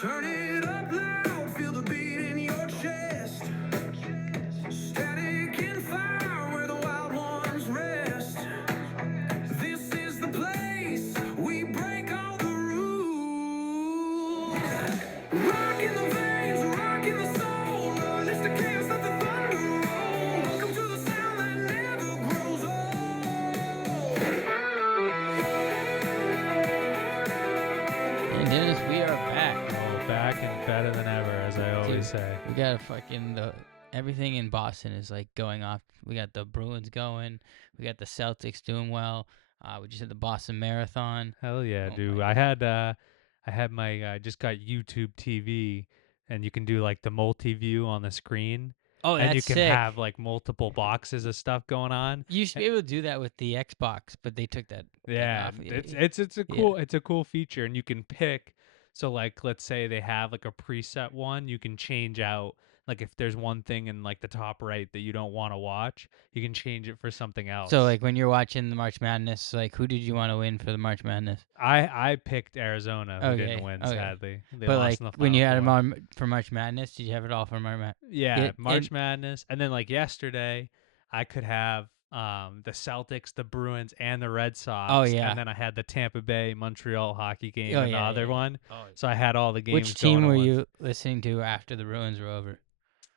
Turn it up loud, feel the beat in your chest. Static and fire where the wild ones rest. This is the place we break all the rules. Rock in the veins, rock in the soul. Unleash the chaos, let the thunder roll. Welcome to the sound that never grows And Dennis, we are back. Oh, back and better than ever, as I always Dude, say. we got a fucking everything in Boston is like going off. We got the Bruins going. We got the Celtics doing well. We just had the Boston Marathon. Hell yeah, Oh dude. my I had my I just got YouTube TV, and you can do like the multi-view on the screen, Oh, and you that's can sick. have like multiple boxes of stuff going on. You used to be able to do that with the Xbox, but they took that thing Yeah, off. it's a cool feature, and you can pick. So like, let's say they have like a preset one, you can change out like if there's one thing in like the top right that you don't want to watch, you can change it for something else. So like when you're watching the March Madness, like who did you want to win for the March Madness? I picked Arizona, who didn't win, Okay. sadly. They But lost like in the when Final you had Four. them on for March Madness, did you have it all for March Madness? Yeah, March Madness, and then like yesterday, I could have the Celtics, the Bruins, and the Red Sox. Oh, yeah. And then I had the Tampa Bay Montreal hockey game Oh, and the yeah, other yeah. one. Oh, So I had all the games. which team going were at once. you listening to after the Bruins were over?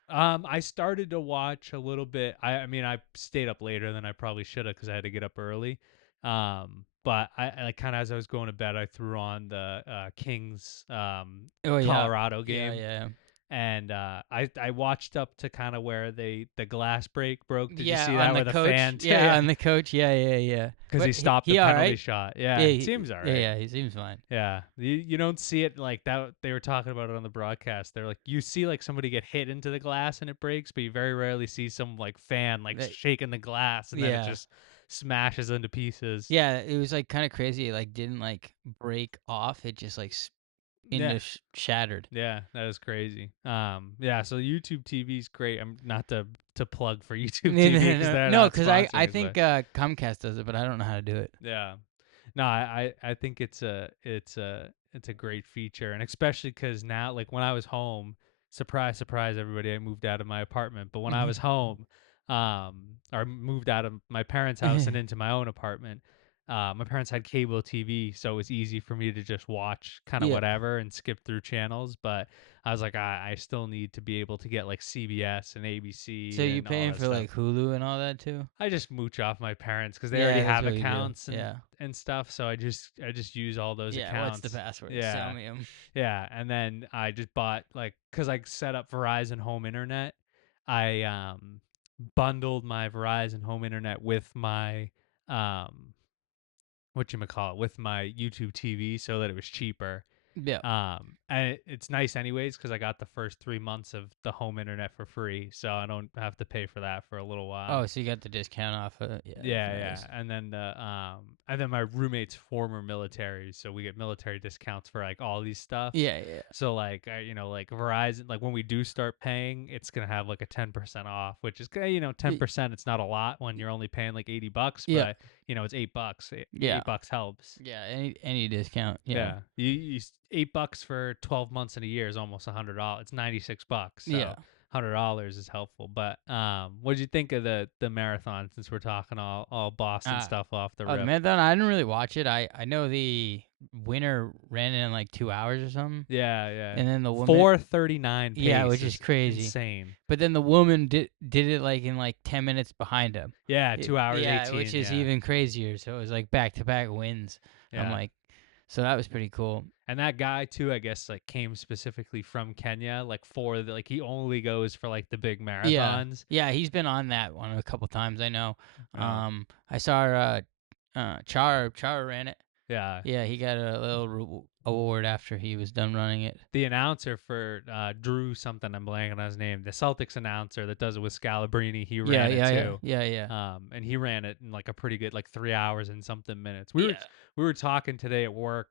I started to watch a little bit. I mean, I stayed up later than I probably should have because I had to get up early. But I kind of as I was going to bed, I threw on the Kings Oh, yeah. Colorado game. Yeah. And I watched up to kind of where the glass broke. Did you Yeah, see on that the where the coach. fan? Yeah, on the coach. Yeah. Because he But stopped the he all penalty right? shot. Yeah, Yeah, it seems all right. Yeah, he seems fine. Yeah, you don't see it like that. They were talking about it on the broadcast. They're like, you see like somebody get hit into the glass and it breaks, but you very rarely see some like fan like shaking the glass and then it just smashes into pieces. Yeah, it was like kind of crazy. It like didn't like break off. It just like shattered. Yeah, that was crazy. Yeah, so YouTube TV's great. I'm not to plug for YouTube TV because they're not because sponsoring I us, think but- Comcast does it, but I don't know how to do it. Yeah. No, I think it's a great feature, and especially because now, like when I was home, surprise, everybody, I moved out of my apartment. But when I was home, or moved out of my parents' house and into my own apartment, my parents had cable TV, so it was easy for me to just watch kind of whatever and skip through channels. But I was like, I still need to be able to get like CBS and ABC. So you and all paying that for stuff. like Hulu and all that too? I just mooch off my parents because they already have accounts and and stuff. So I just use all those accounts. What's the password? Yeah. Sell me 'em. Yeah, and then I just bought like because I set up Verizon Home Internet. I bundled my Verizon Home Internet with my whatchamacallit, with my YouTube TV so that it was cheaper. Yeah. And it's nice anyways because I got the first 3 months of the home internet for free, so I don't have to pay for that for a little while. Oh, so you got the discount off of it? Yeah. Nice. And then my roommate's former military, so we get military discounts for like all these stuff. Yeah. So like like Verizon, like when we do start paying, it's gonna have like a 10% off, which is 10%. It's not a lot when you're only paying like $80, but it's $8. $8 helps. Yeah, any discount. Yeah. You $8 for 12 months in a year is almost $100. It's $96. So $100 is helpful. But what did you think of the marathon, since we're talking all Boston stuff off the rip? The marathon, I didn't really watch it. I know the winner ran in like 2 hours or something. Yeah. And then the woman 4:39 pace. Yeah, which is crazy. Insane. But then the woman did it like in like 10 minutes behind him. Yeah, 2 hours 18. Which is even crazier. So it was like back-to-back wins. Yeah. I'm like, so that was pretty cool. And that guy too, I guess, like came specifically from Kenya, like for the, like he only goes for like the big marathons. Yeah, he's been on that one a couple times, I know. I saw Char ran it. Yeah. Yeah, he got a little award after he was done running it. The announcer for Drew something, I'm blanking on his name, the Celtics announcer that does it with Scalabrini, he ran it too. Yeah. And he ran it in like a pretty good, like 3 hours and something minutes. We were talking today at work.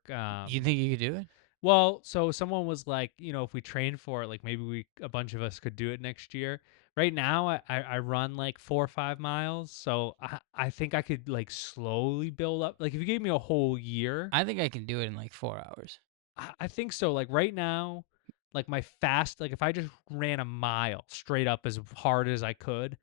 You think you could do it? Well, so someone was like, if we train for it, like maybe a bunch of us could do it next year. Right now, I run like 4 or 5 miles, so I think I could like slowly build up. Like if you gave me a whole year, I think I can do it in like 4 hours. I think so. Like right now, like my fast, like if I just ran a mile straight up as hard as I could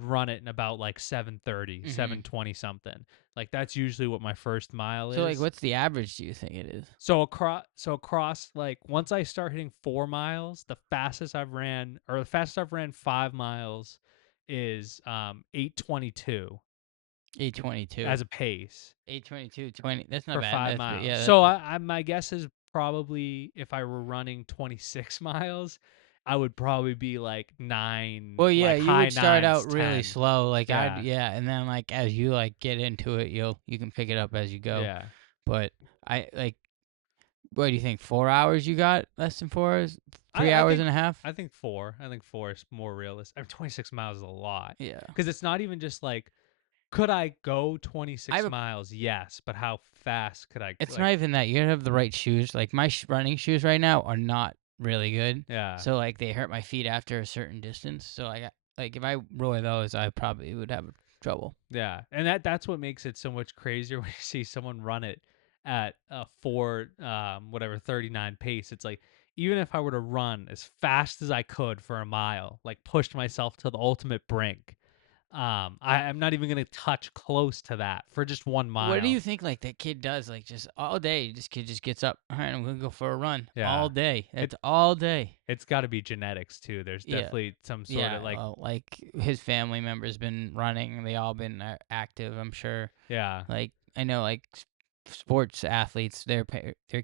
run it in about like 7:30, Mm-hmm. 7:20 something. Like that's usually what my first mile So like, is. what's the average? Do you think it is? So across like once I start hitting 4 miles, the fastest I've ran 5 miles is 8:22 8:22. as a pace 8:22. 20. That's not for bad. five That's miles. yeah. So my guess is probably if I were running 26 miles, I would probably be like Well, yeah, like you high would start nines, out really 10. slow, like I'd, Yeah, yeah, and then like as you like get into it, you can pick it up as you go. yeah. But I like, what do you think? 4 hours you got? Less than 4 hours? Three I hours think and a half? I think four. I think four is more realistic. I mean, 26 miles is a lot Yeah. because it's not even just like could I go I have 26 a. miles? Yes, but how fast could I It's like? not even that. You gotta have the right shoes. Like my running shoes right now are not really good, Yeah, so like they hurt my feet after a certain distance. So I got like if I wore those, I probably would have trouble. yeah, and that's what makes it so much crazier when you see someone run it at a four whatever 39 pace. It's like even if I were to run as fast as I could for a mile, like pushed myself to the ultimate brink, I'm not even gonna touch close to that for just one What do you mile. think like that kid does like just all day? This kid just gets up. All right, I'm gonna go for a run Yeah, all day. it That's all day. it's got to be genetics too. There's Yeah, definitely some sort of yeah. like Like his family members been running. They all been active. I'm sure. yeah, Like I know like sports athletes, their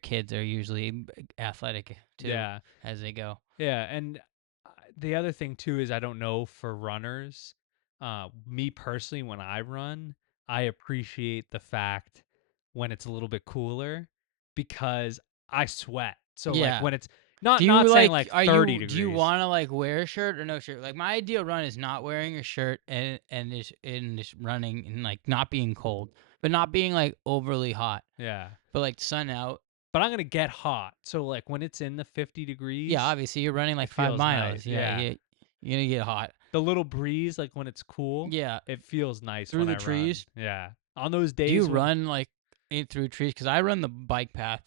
kids are usually athletic too yeah. as they go. Yeah, and the other thing too is I don't know for runners, me personally, when I run, I appreciate the fact when it's a little bit cooler because I sweat. So like Yeah. when it's Do not you saying like like are 30 you do you degrees. want to like wear a shirt or no shirt? Like my ideal run is not wearing a shirt and just running and like not being cold, but not being like overly hot. Yeah. But like sun out. But I'm gonna get hot. So like when it's in the 50 Yeah, degrees, obviously you're running it like five feels nice. miles. Yeah, Yeah. you're gonna get hot. The little breeze, like when it's cool, Yeah, it feels nice through when the I run. trees. Yeah. On those Do you days when run like in through trees? Because I run the bike path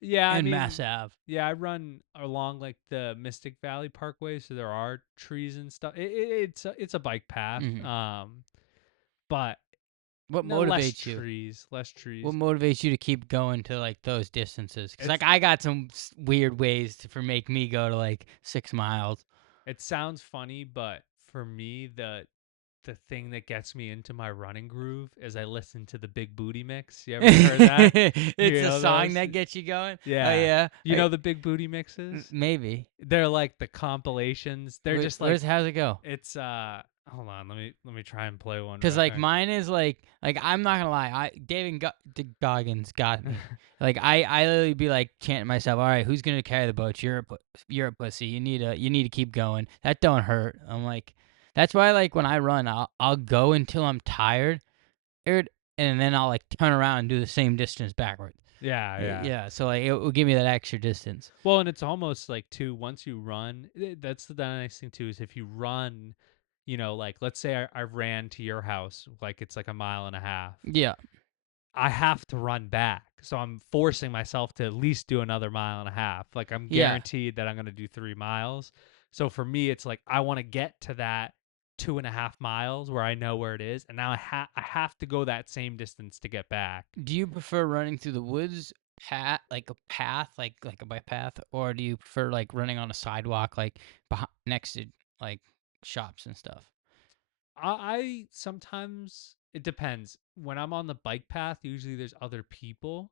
yeah, I in Mass mean, Ave. yeah, I run along like the Mystic Valley Parkway, so there are trees and stuff. It's a bike path, Hmm. but What no less motivates you? trees, less What trees. motivates you to keep going to like those distances? Because It's like I got some weird ways to, for make me go to like 6 miles. it sounds funny, but for me, the thing that gets me into my running groove is I listen to the Big Booty Mix. You ever heard that? It's You a know song those? that gets you going. Oh Yeah. yeah, You know the Big Booty Mixes? maybe. They're like the compilations. They're just like How's it go? it's hold on, let me try and play one Cause real like quick. mine is like I'm not gonna lie, David Goggins got me. Like I literally be like chanting myself, all right, who's gonna carry the boat? You're a pussy. You need to keep going. That don't hurt. I'm like, that's why like when I run, I'll go until I'm tired, and then I'll like turn around and do the same distance backwards. Yeah, yeah. Yeah, so like it will give me that extra distance. Well, and it's almost like too once you run, that's the nice thing too is if you run, like let's say I ran to your house, like it's like a mile and a half. Yeah, I have to run back. So I'm forcing myself to at least do another mile and a half. Like I'm yeah. guaranteed that I'm gonna do 3 miles. So for me, it's like I want to get to that 2.5 miles where I know where it is, and now I have to go that same distance to get back. Do you prefer running through the woods, like a path, like a bike path, or do you prefer like running on a sidewalk, like next to like shops and stuff? I sometimes it depends. When I'm on the bike path, usually there's other people,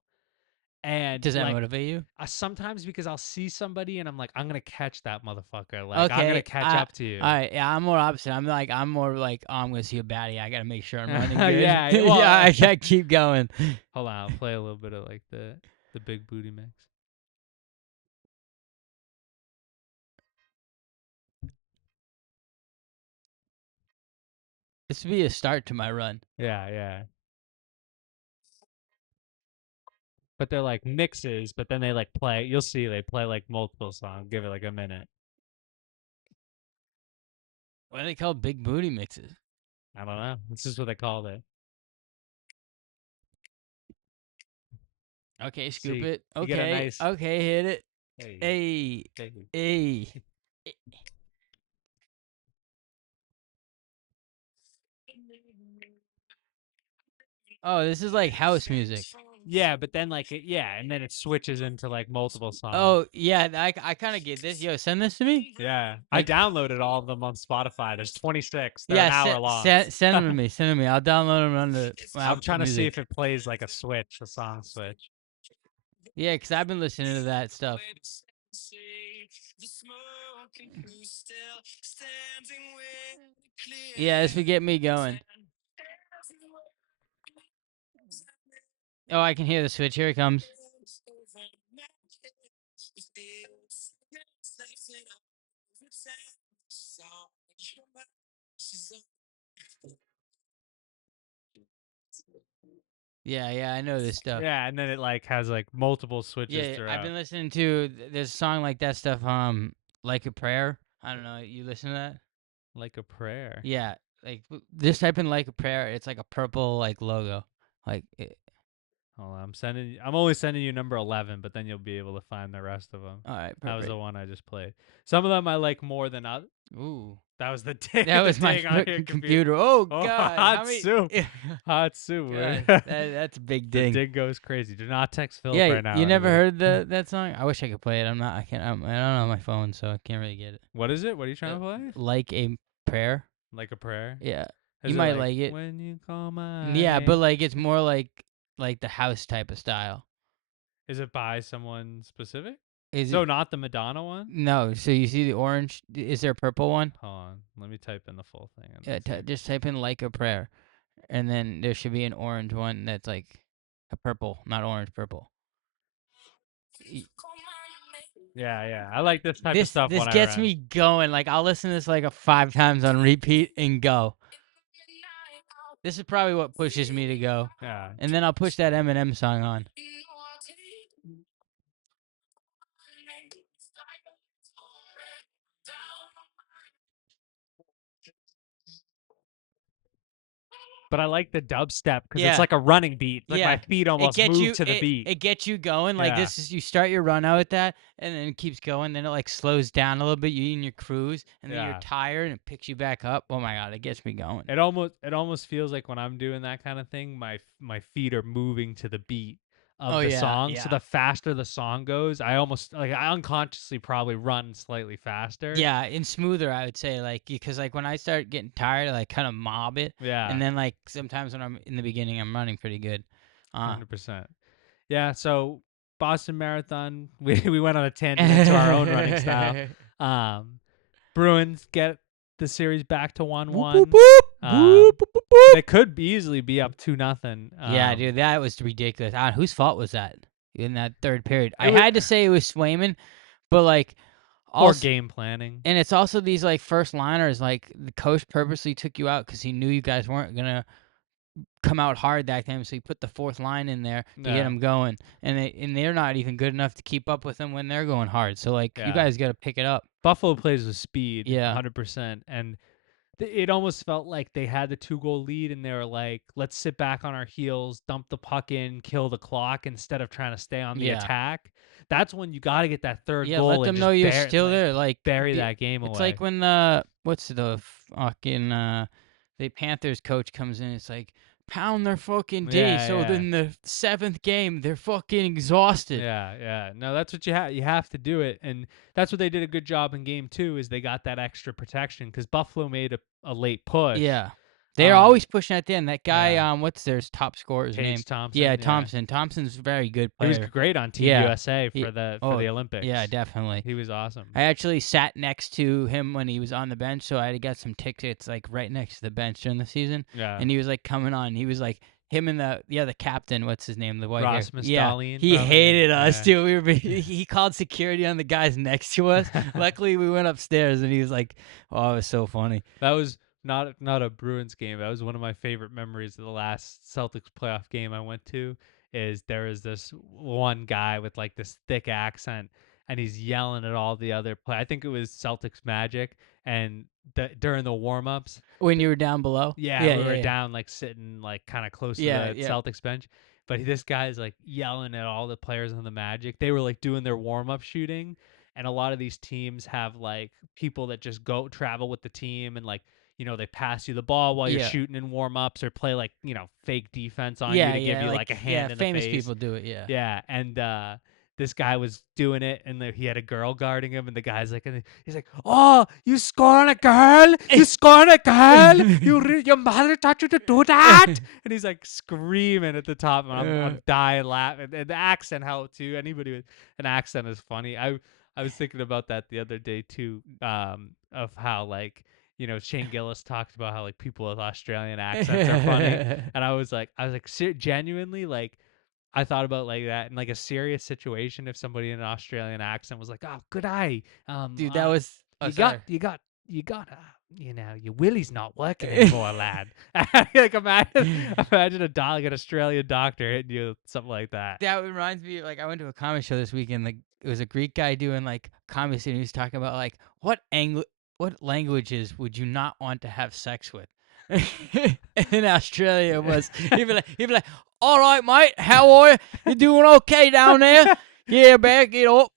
and Does that like motivate you? sometimes because I'll see somebody and I'm like, I'm gonna catch that motherfucker. Like I'm gonna Okay, catch up to you. all right, yeah, I'm more opposite. I'm more like, oh, I'm gonna see a baddie. I gotta make sure I'm running good. Yeah. Well, Yeah, I gotta keep going. hold on. I'll play a little bit of like the big booty mix. This would be a start to my run. Yeah, yeah. But they're like mixes, but then they like play. You'll see they play like multiple songs. Give it like a minute. What are they called? Big booty mixes. I don't know. This is what they called it. Okay, scoop See, it. you get a Okay, nice. okay, hit it. Hey, Hey, hey. hey. Oh, this is like house music. Yeah, but then yeah, and then it switches into like multiple songs. Oh, yeah, I kind of get this. Yo, send this to me. Yeah, I Like, downloaded all of them on Spotify. There's 26. They're yeah, an hour long. send them to me. Send them to me. I'll download them under my I'm Apple trying to see Music. if it plays like a switch, a song switch. Yeah, because I've been listening to that stuff. Yeah, this would get me going. Oh, I can hear the switch. Here it comes. Yeah, yeah, I know this stuff. Yeah, and then it like has like multiple switches Yeah, I've throughout. been listening to there's a song like that stuff. Like a prayer. I don't know. You listen to that? Like a prayer. Yeah, like just type in like a prayer. It's like a purple like logo. Like Hold on, I'm only sending you number 11, but then you'll be able to find the rest of them. all right, That was the perfect. one I just played. Some of them I like more than others. Ooh, That was the ding, that the was my ding on your fucking computer. computer. Oh Oh, God, how hot many? soup. Hot soup. God, man. that's a big The ding. ding goes crazy. Do not text Philip Yeah, right now. you never everybody. heard that song? I wish I could play it. I'm not. I can't. I don't know my phone, so I can't really get it. What is it? What are you trying to play? Like a prayer. Like a prayer? Yeah, Is you it might like like it. when you call my Yeah, but name? like it's more like the house type of style. Is it by someone specific? Is So it? not the Madonna one? No. So you see the orange? Is there a purple one? Hold on. Let me type in the full thing and Yeah, let's see. just type in like a prayer, and then there should be an orange one that's like a purple, not orange, purple. Y- Yeah, yeah. I like this type of This stuff this when I gets run. me going. Like I'll listen to this like a 5 times on repeat and go. This is probably what pushes me to go, Yeah. and then I'll push that Eminem song on. But I like the dubstep because it's Yeah. like a running beat. Like my Yeah, feet it almost gets move you to the it beat. it gets you going. Like Yeah. this is you start your run out with that, and then it keeps going. Then it like slows down a little bit. You in your cruise, and then you're Yeah. tired, and it picks you back up. Oh my god, it gets me going. It almost feels like when I'm doing that kind of thing, my feet are moving to the beat Oh of the yeah, song. So yeah, the faster the song goes, I almost like I unconsciously probably run slightly faster. yeah. And smoother, I would say, like because like when I start getting tired, I like kind of mob it, Yeah. and then like sometimes when I'm in the beginning, I'm running pretty good. 100%. Yeah, so Boston Marathon, we went on a tangent into our own running style. Um Bruins get the series back to Boop, boop, 1-1. boop, boop, boop, boop, boop. They could easily be up 2-0. Yeah, dude, that was ridiculous. Whose fault was that in that third period? It I was, had to say it was Swayman, but like or also, game planning. and it's also these like first liners. Like the coach purposely took you out because he knew you guys weren't gonna come out hard that time, so he put the fourth line in there to get Yeah. them going. And they're not even good enough to keep up with them when they're going hard. So like you Yeah. guys got to pick it up. Buffalo plays with speed, Yeah. 100%. And it almost felt like they had the 2-goal lead and they were like, let's sit back on our heels, dump the puck in, kill the clock instead of trying to stay on the Yeah. attack. That's when you got to get that third Yeah, goal let and them just know you're still there. Like bury that game it's away. like when the what's the fucking the Panthers coach comes in. It's like pound their fucking D. Yeah, So yeah. then the seventh game, they're fucking exhausted. Yeah, yeah. No, that's what you have. You have to do it, and that's what they did a good job in game 2. Is they got that extra protection because Buffalo made a late push. Yeah. They're always pushing at the end. That guy, yeah. What's their top scorer's name? Paige Thompson. Yeah, Thompson. Thompson's a very good He was player. great on Team Yeah. USA He- for the oh, Olympics. Yeah, definitely. He was awesome. I actually sat next to him when he was on the bench, so I had to get some tickets like right next to the bench during the season. Yeah. And he was like coming on. He was like him and the captain. What's his name? The white hair. Rasmus Yeah, Dahlin, he probably. hated us, Yeah. dude. We were he called security on the guys next to us. Luckily, we went upstairs, and he was like, "Oh, it was so funny." That was not a Bruins game. That was one of my favorite memories of the last Celtics playoff game I went to. Is there is this one guy with like this thick accent, and he's yelling at all the other play. I think it was Celtics Magic, and during the warm ups. When you were down below. Yeah, we were down like sitting like kind of close to the Celtics bench. but this guy's like yelling at all the players on the Magic. They were like doing their warm up shooting, and a lot of these teams have like people that just go travel with the team and like they pass you the ball while you're Yeah. shooting in warm ups or play like fake defense on you Yeah, to give yeah, you like like a yeah, hand in the famous face. people do it. Yeah. Yeah, and this guy was doing it, and he had a girl guarding him, and the guy's like, he's like, "Oh, you score on a girl? You score on a girl? Your mother taught you to do that?" And he's like screaming at the top, and I'm dying laughing. And the accent helped too. Anybody with an accent is funny. I was thinking about that the other day too, of how like Shane Gillis talked about how like people with Australian accents are funny, and I was like genuinely like. I thought about like that in like a serious situation. If somebody in an Australian accent was like, "Oh, good eye, Dude, that was. Oh, you sorry. got, your willy's not working anymore, lad." Like imagine a like an Australian doctor hitting you with something like that. That reminds me, like I went to a comedy show this weekend. Like it was a Greek guy doing like comedy, and he was talking about like what languages would you not want to have sex with? In Australia, it was he'd be like, "All right, mate, how are you? You doing okay down there? Yeah, back it up."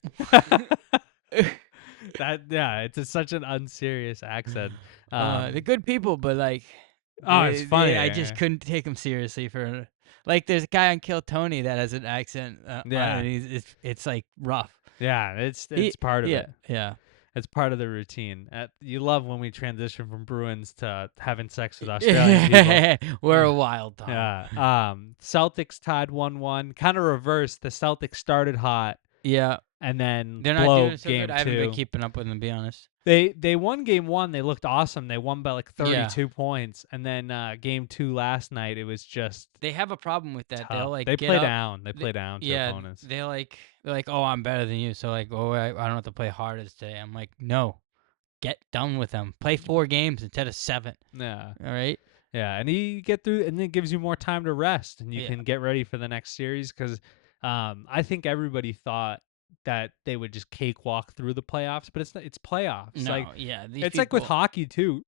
It's such an unserious accent. They're good people, but like, Oh, it's funny. I just couldn't take them seriously for. Like, there's a guy on Kill Tony that has an accent, Yeah. and it's like rough. Yeah, it's He- part of yeah, it. yeah. It's part of the routine. You love when we transition from Bruins to having sex with Australian people. We're a wild time. Yeah. Celtics tied 1-1. Kind of reversed. The Celtics started hot Yeah, and then they're not blow doing so game good. I haven't been 2. keeping up with them, to be honest. They won game 1. They looked awesome. They won by like Yeah. 32 points. And then game 2 last night, it was just They have a problem with that. tough. They'll like They get play up. down. They play down to Yeah, opponents. they're like, "Oh, I'm better than you." So like, "Oh, I don't have to play hard as today." I'm like, "No, get done with them. Play 4 games instead of 7." Yeah. All right. Yeah, and you get through, and it gives you more time to rest, and you Yeah. can get ready for the next series. Because I think everybody thought that they would just cakewalk through the playoffs, but it's playoffs. No, Like yeah, these it's like with people- hockey too.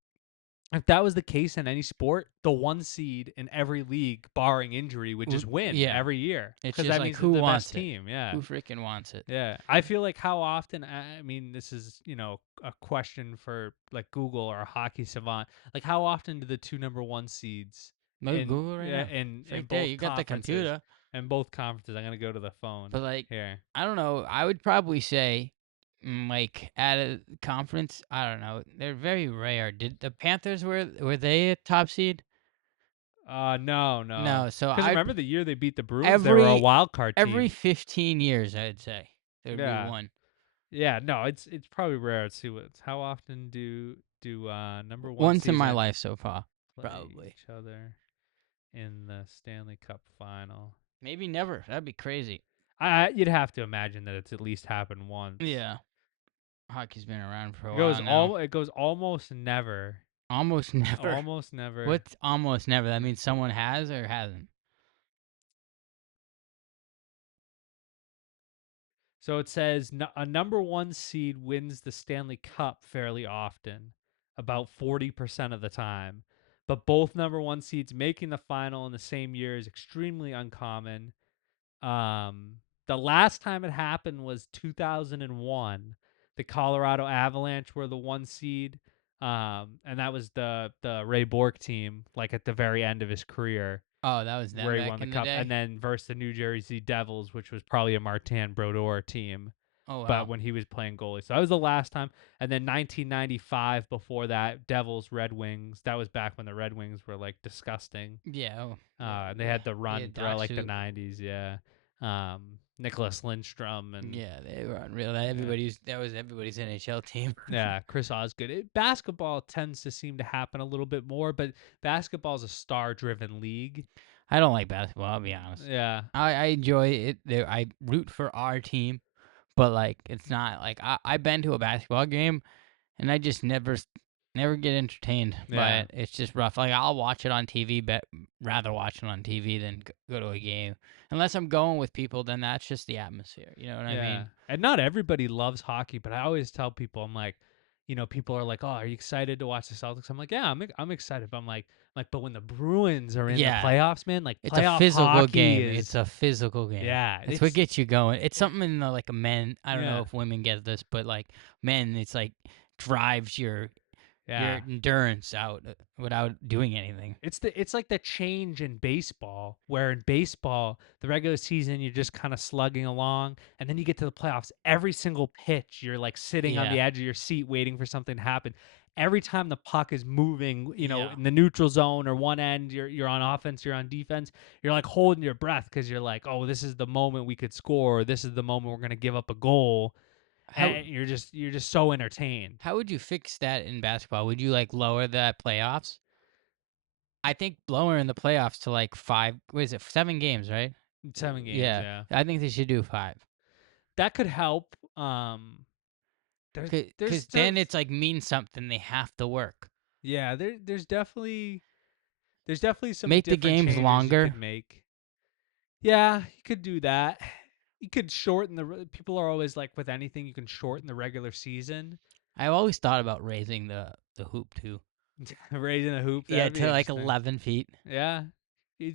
If that was the case in any sport, the 1 seed in every league, barring injury, would just win yeah. every year. It's 'Cause just that like, means who they're the wants best it? team. Yeah. Who freaking wants it? Yeah, I feel like how often. I mean, this is a question for like Google or Hockey Savant. Like, how often do the 2 number 1 seeds No, Google right now. in It's right both there. You got the conferences? computer. In both conferences, I'm gonna go to the phone. But like, Here, I don't know. I would probably say, like at a conference, I don't know. They're very rare. Did the Panthers were they a top seed? no, No. So because I remember the year they beat the Bruins, they were a every wild card team. every 15 years, I'd say there'd Yeah. be one. Yeah, no, it's probably rare. Let's see how often do number 1 Once in my seeds life so far, play probably. each other in the Stanley Cup final? Maybe never. That'd be crazy. You'd have to imagine that it's at least happened once. Yeah. Hockey's been around for a It while goes now. it goes almost never. Almost never. Almost never. What's almost never? That means someone has or hasn't. So it says a number 1 seed wins the Stanley Cup fairly often, about 40% of the time. But both number 1 seeds making the final in the same year is extremely uncommon. The last time it happened was 2001. The Colorado Avalanche were the 1 seed, and that was the Ray Bork team, like at the very end of his career, Oh, that was them where he back won the in the cup, day. and then versus the New Jersey Devils, which was probably a Martin Brodeur team, Oh wow. but when he was playing goalie. So that was the last time. And then 1995, before that, Devils Red Wings. That was back when the Red Wings were like disgusting. Yeah. Oh. And they had the run had throughout like the Datsyuk. 90s. Yeah. Nicholas Lindstrom and Yeah, they were unreal. That was everybody's NHL team. yeah, Chris Osgood. Basketball tends to seem to happen a little bit more, but basketball is a star-driven league. I don't like basketball. I'll be honest. Yeah. I enjoy it. I root for our team, but like it's not like I've been to a basketball game, and I just never get entertained by Yeah. it. It's just rough. Like I'll watch it on TV, but rather watch it on TV than go to a game. Unless I'm going with people, then that's just the atmosphere. You know what I mean? And not everybody loves hockey, but I always tell people, I'm like, people are like, "Oh, are you excited to watch the Celtics?" I'm like, "Yeah, I'm excited." But I'm like, Like, but when the Bruins are in the Yeah. playoffs, man, like It's a playoff physical hockey game. It's is, a physical game. yeah, That's what it's, gets you going. It's something in the like a men. I don't know yeah, if women get this, but like men, it's like drives your yeah. endurance out without doing anything. It's like the change in baseball, where in baseball, the regular season you're just kind of slugging along, and then you get to the playoffs. Every single pitch, you're like sitting on Yeah. the edge of your seat waiting for something to happen. Every time the puck is moving, Yeah. in the neutral zone or one end, you're on offense, you're on defense, you're like holding your breath because you're like, oh, this is the moment we could score, or this is the moment we're gonna give up a goal, How and you're just so entertained. how would you fix that in basketball? Would you like lower the playoffs? I think lower in the playoffs to like five. What is it? 7 games, right? 7 games, Yeah. yeah, I think they should do five. that could help. There's Cause there's then there's it's like means something. They have to work. Yeah, there's definitely some Make the different games changes you could longer. make. Yeah, you could do that. You could shorten people are always like with anything you can shorten the regular season. I've always thought about raising the hoop too. Raising a hoop, Yeah, that'd be to like interesting. 11 feet. Yeah.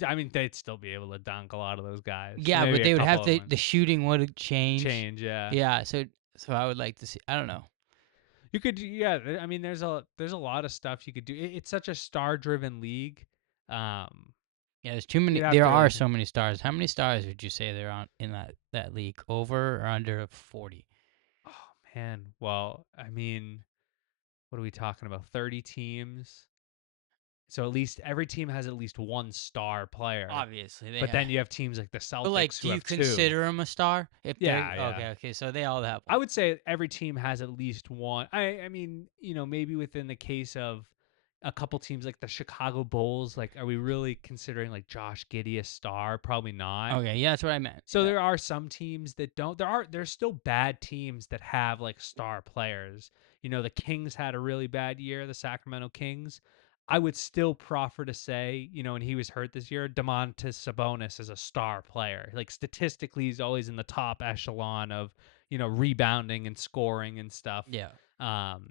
I mean, they'd still be able to dunk a lot of those guys. Yeah, Maybe but a they would couple have of to. them The shooting would change. change, yeah. Yeah, so I would like to see. I don't know. You could yeah, I mean there's a lot of stuff you could do. It's such a star-driven league. Um Yeah, there's too many. you'd have There are to so many stars. How many stars would you say there are in that league? Over or under 40? Oh man. Well, I mean, what are we talking about? 30 teams. So at least every team has at least one star player. Obviously, they But have. then you have teams like the But like, Celtics who do you have two. consider them a star? If they're Yeah, yeah. okay, so they all have I one. would say every team has at least one. I mean, maybe within the case of a couple teams like the Chicago Bulls, like are we really considering like Josh Giddey a star? Probably not. Okay, yeah, that's what I meant. So Yeah. there are some teams that don't. There's still bad teams that have like star players. The Kings had a really bad year, the Sacramento Kings. I would still proffer to say, and he was hurt this year, Domantas Sabonis is a star player. Like statistically, he's always in the top echelon of, rebounding and scoring and stuff. Yeah. Um,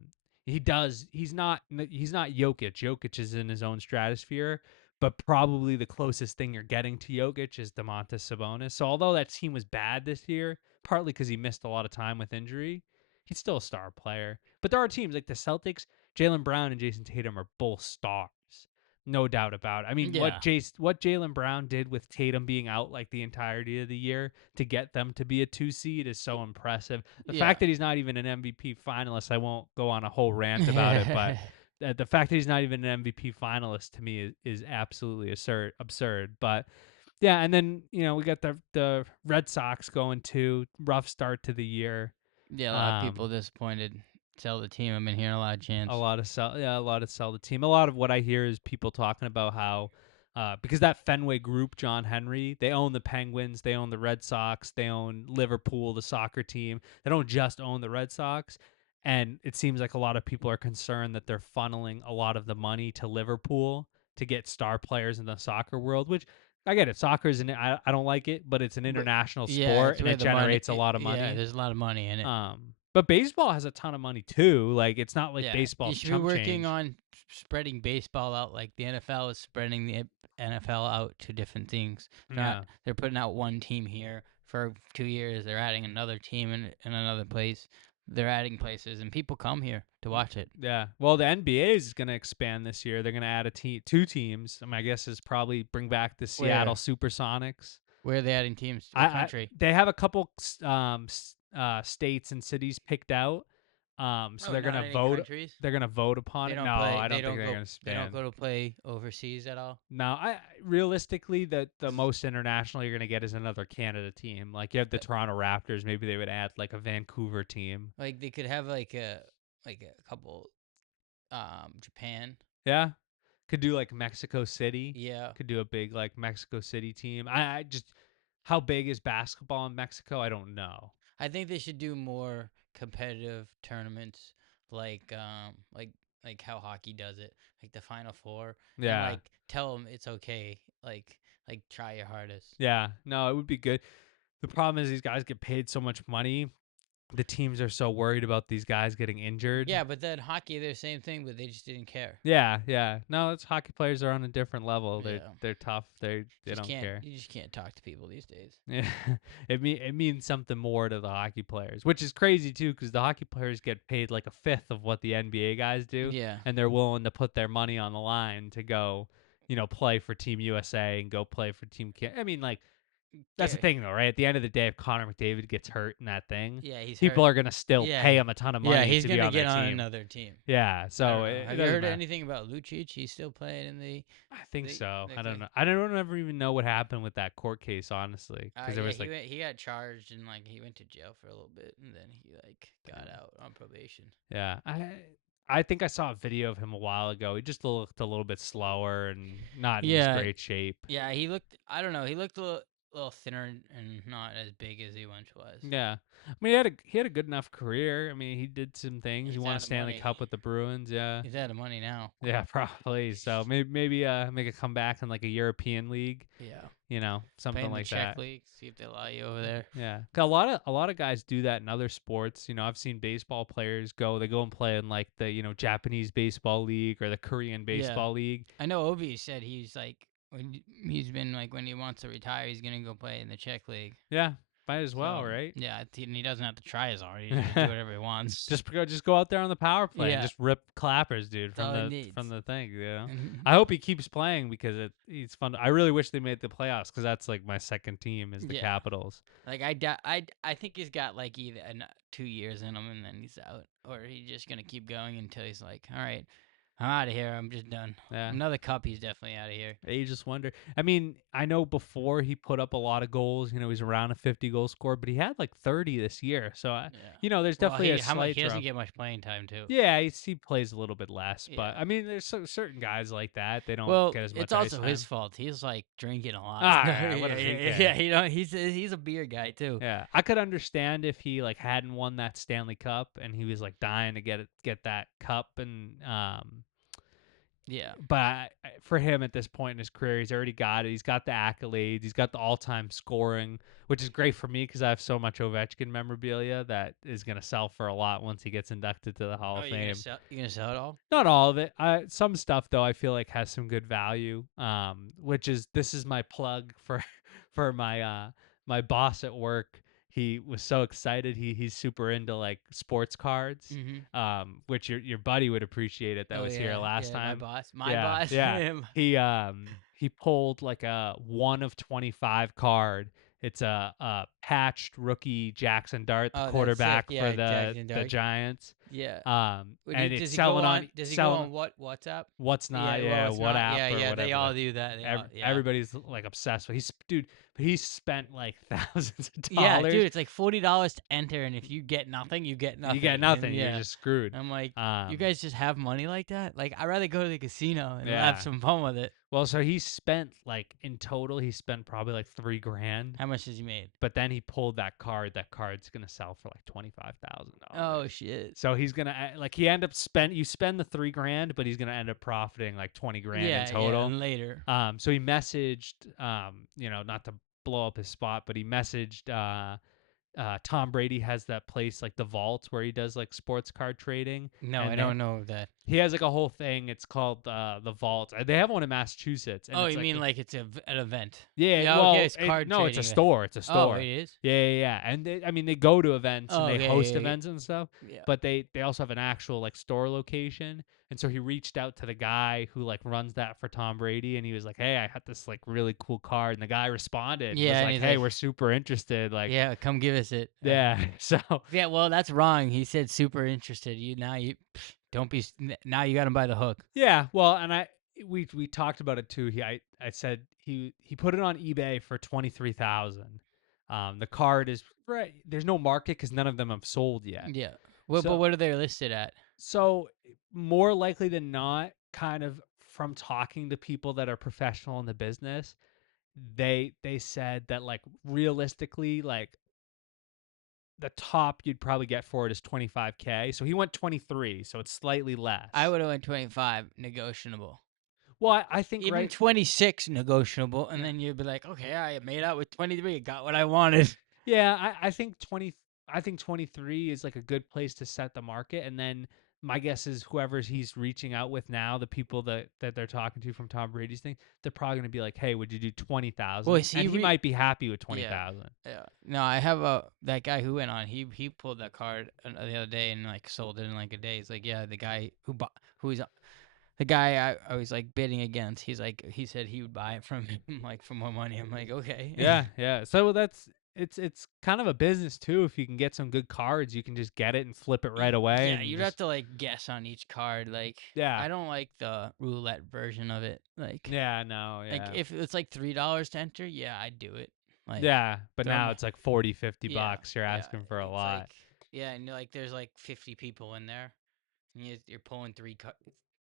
he's not Jokic. Jokic is in his own stratosphere, but probably the closest thing you're getting to Jokic is Domantas Sabonis. So although that team was bad this year, partly because he missed a lot of time with injury, he's still a star player. But there are teams like the Celtics, Jalen Brown and Jason Tatum are both stars. No doubt about it. I mean, Yeah. what Jalen Brown did with Tatum being out like the entirety of the year to get them to be a 2 seed is so impressive. The Yeah. fact that he's not even an MVP finalist, I won't go on a whole rant about it, but the fact that he's not even an MVP finalist to me is absolutely absurd. But yeah, and then we got the Red Sox going too. Rough start to the year. Yeah, a lot of people Um, disappointed. Sell the team. I've been hearing a lot of a chants. lot of sell the team. A lot of what I hear is people talking about how because that Fenway group, John Henry, they own the Penguins, they own the Red Sox, they own Liverpool, the soccer team. They don't just own the Red Sox. And it seems like a lot of people are concerned that they're funneling a lot of the money to Liverpool to get star players in the soccer world, which I get it. Soccer is I don't like it, but it's an But international yeah, sport it's and where it the money. generates a lot of Yeah, money. there's a lot of money in it. But baseball has a ton of money too. Like it's not like Yeah, you baseball's should be chump working change. on spreading baseball out like the NFL is spreading the NFL out to different things. It's not Yeah. they're putting out one team here for 2 years. They're adding another team in another place. They're adding places, and people come here to watch it. Yeah. Well, the NBA is going to expand this year. They're going to add two teams. My guess is probably bring back the Seattle Where Supersonics. where are they adding teams? What I country? they have a couple states and cities picked out. So Oh, they're going not to any vote. countries. They're going to vote upon They it. No, don't play. I They don't think don't they're go. going to They don't expand. go to play overseas at all. No, I realistically the most international you're going to get is another Canada team. Like you have the Uh, Toronto Raptors. Maybe they would add like a Vancouver team. Like they could have like a couple. Japan. Yeah. Could do like Mexico City. Yeah. Could do a big like Mexico City team. I just how big is basketball in Mexico? I don't know. I think they should do more competitive tournaments, like like how hockey does it, like the Final Four, and Yeah. like tell them it's okay, like try your hardest. Yeah. No, it would be good. The problem is these guys get paid so much money the teams are so worried about these guys getting injured. Yeah, but then hockey, they're the same thing, but they just didn't care. Yeah, yeah. No, it's hockey players are on a different level. Yeah. They're tough. They Just don't can't. care. You just can't talk to people these days. Yeah, it means something more to the hockey players, which is crazy too, because the hockey players get paid like a fifth of what the NBA guys do, Yeah. and they're willing to put their money on the line to go, play for Team USA and go play for Team I mean, like that's the Yeah. thing though, right? At the end of the day, if Connor McDavid gets hurt in that thing, Yeah, he's people hurt. are gonna still Yeah. pay him a ton of Yeah, money he's to be gonna on their get on team. another team. Yeah, I so don't know. it Have you doesn't heard matter. anything about Lucic? He's still playing in the. I think the- so. the I don't thing? know. I don't ever even know what happened with that court case, honestly, because there Yeah, was he like, went, he got charged and like he went to jail for a little bit and then he like got out on probation. yeah, I think I saw a video of him a while ago. He just looked a little bit slower and not in his Yeah. great shape. Yeah, he looked. I don't know. He looked a little thinner and not as big as he once was. Yeah, I mean he had a good enough career. I mean he did some things. He's He won out a of Stanley money. Cup with the Bruins. Yeah, He's out of money now. yeah, probably. So maybe make a comeback in like a European league. Yeah. Something Play in the like Czech that. league. See if they allow you over there. Yeah, 'cause a lot of guys do that in other sports. I've seen baseball players they go and play in like the Japanese baseball league or the Korean baseball league. I know Ovi said he's like he's been like when he wants to retire, he's gonna go play in the Czech league. Yeah, might as well, So, right? Yeah, and he doesn't have to try as hard. He can just do whatever he wants. Just go out there on the power play and Yeah. just rip clappers, dude, That's all he from needs. the thing. I hope he keeps playing because he's fun. I really wish they made the playoffs because that's like my second team is the Yeah. Capitals. Like I think he's got like either 2 years in him and then he's out, or he's just gonna keep going until he's like, all right, I'm out of here. I'm just done. Yeah. Another cup, he's definitely out of here. Ageless wonder. I mean, I know before he put up a lot of goals. He's around a 50 goal score, but he had like 30 this year. So Yeah. there's definitely a how much slight he doesn't drop. get much playing time too. Yeah, he plays a little bit less, but Yeah. I mean, there's certain guys like that. They don't Well, get as much. it's also ice his time. fault. He's like drinking a lot. Ah, yeah, what does he care? Yeah. He's a beer guy too. Yeah, I could understand if he like hadn't won that Stanley Cup and he was like dying to get that cup and Yeah. but for him at this point in his career, he's already got it. He's got the accolades. He's got the all-time scoring, which is great for me because I have so much Ovechkin memorabilia that is gonna sell for a lot once he gets inducted to the Hall of You Fame. gonna sell it all? Not all of it. Some stuff though I feel like has some good value. This is my plug for for my boss at work. He was so excited. He's super into like sports cards. Mm-hmm. Which your buddy would appreciate it. That was here last time. My Yeah, boss. yeah. He pulled like a 1 of 25 card. It's a patched rookie Jackson Dart, the Oh, that's quarterback sick. for Yeah, the Jackson the Dart. Giants. Yeah. And Does it's he selling go on. Does he selling, go on WhatsApp? What's not? well, Yeah, it's what not- app? Yeah, or yeah. whatever. They all do that. Everybody's like obsessed with. He's spent like thousands of Yeah, dollars. dude, it's like $40 to enter, and if you get nothing, you get nothing. You get and nothing. yeah. You're just screwed. I'm like, Um, you guys just have money like that? Like, I'd rather go to the casino and Yeah. have some fun with it. Well, so he spent like in total, he spent probably like $3,000. How much has he made? But then he pulled that card. That card's gonna sell for like $25,000. Oh shit. So he's gonna like you spend the $3,000, but he's gonna end up profiting like 20 grand Yeah, in total. yeah, and later. So he messaged, not to blow up his spot, but he messaged Tom Brady has that place like the Vault where he does like sports card trading. No, and I they- don't know that. He has like a whole thing. It's called the Vault. They have one in Massachusetts. And Oh, it's you mean a- like it's an event? Yeah, Yeah, well, okay, it's card no, it's a trading. store. It's a store. Oh, it is? Yeah. And they go to events Oh, and they yeah, host yeah, yeah. events and stuff. Yeah. But they also have an actual like store location. And so he reached out to the guy who like runs that for Tom Brady, and he was like, "Hey, I had this like really cool card." And the guy responded, Yeah, was and like, he's "Hey, like- we're super interested." Like, Yeah, come give us it. yeah. So Yeah, well, that's wrong. He said super interested. Don't be now you got him by the hook. yeah, well, and we talked about it too. I said he put it on eBay for 23,000. The card is right. There's no market because none of them have sold yet. Yeah. Well, So- but what are they listed at? So more likely than not, kind of from talking to people that are professional in the business, they said that like realistically, like the top you'd probably get for it is 25K. So he went 23, so it's slightly less. I would have went 25, negotiable. Well, I think Even right. 26, negotiable, and then you'd be like, okay, I made out with 23, got what I wanted. Yeah, I think 20. I think 23 is like a good place to set the market, and then my guess is whoever's he's reaching out with now, the people that they're talking to from Tom Brady's thing, they're probably gonna be like, "Hey, would you do Well, 20,000?" is And he he might be happy with Yeah. 20,000. Yeah. No, I have that guy who went on. He pulled that card the other day and like sold it in like a day. He's like, yeah, the guy who bought who's the guy I was like bidding against. He said he would buy it from him like for more money. I'm like, okay. Yeah, yeah. So it's kind of a business too. If you can get some good cards, you can just get it and flip it right away, Yeah, and you'd have just to like guess on each card. Like, yeah, I don't like the roulette version of it. yeah, no, Like yeah, if it's like $3 to enter, yeah, I'd do it. Like, yeah. But throw now me. it's like 40, 50 Yeah, bucks. You're yeah. asking for a It's like, lot. yeah, and like there's like 50 people in there, and you're pulling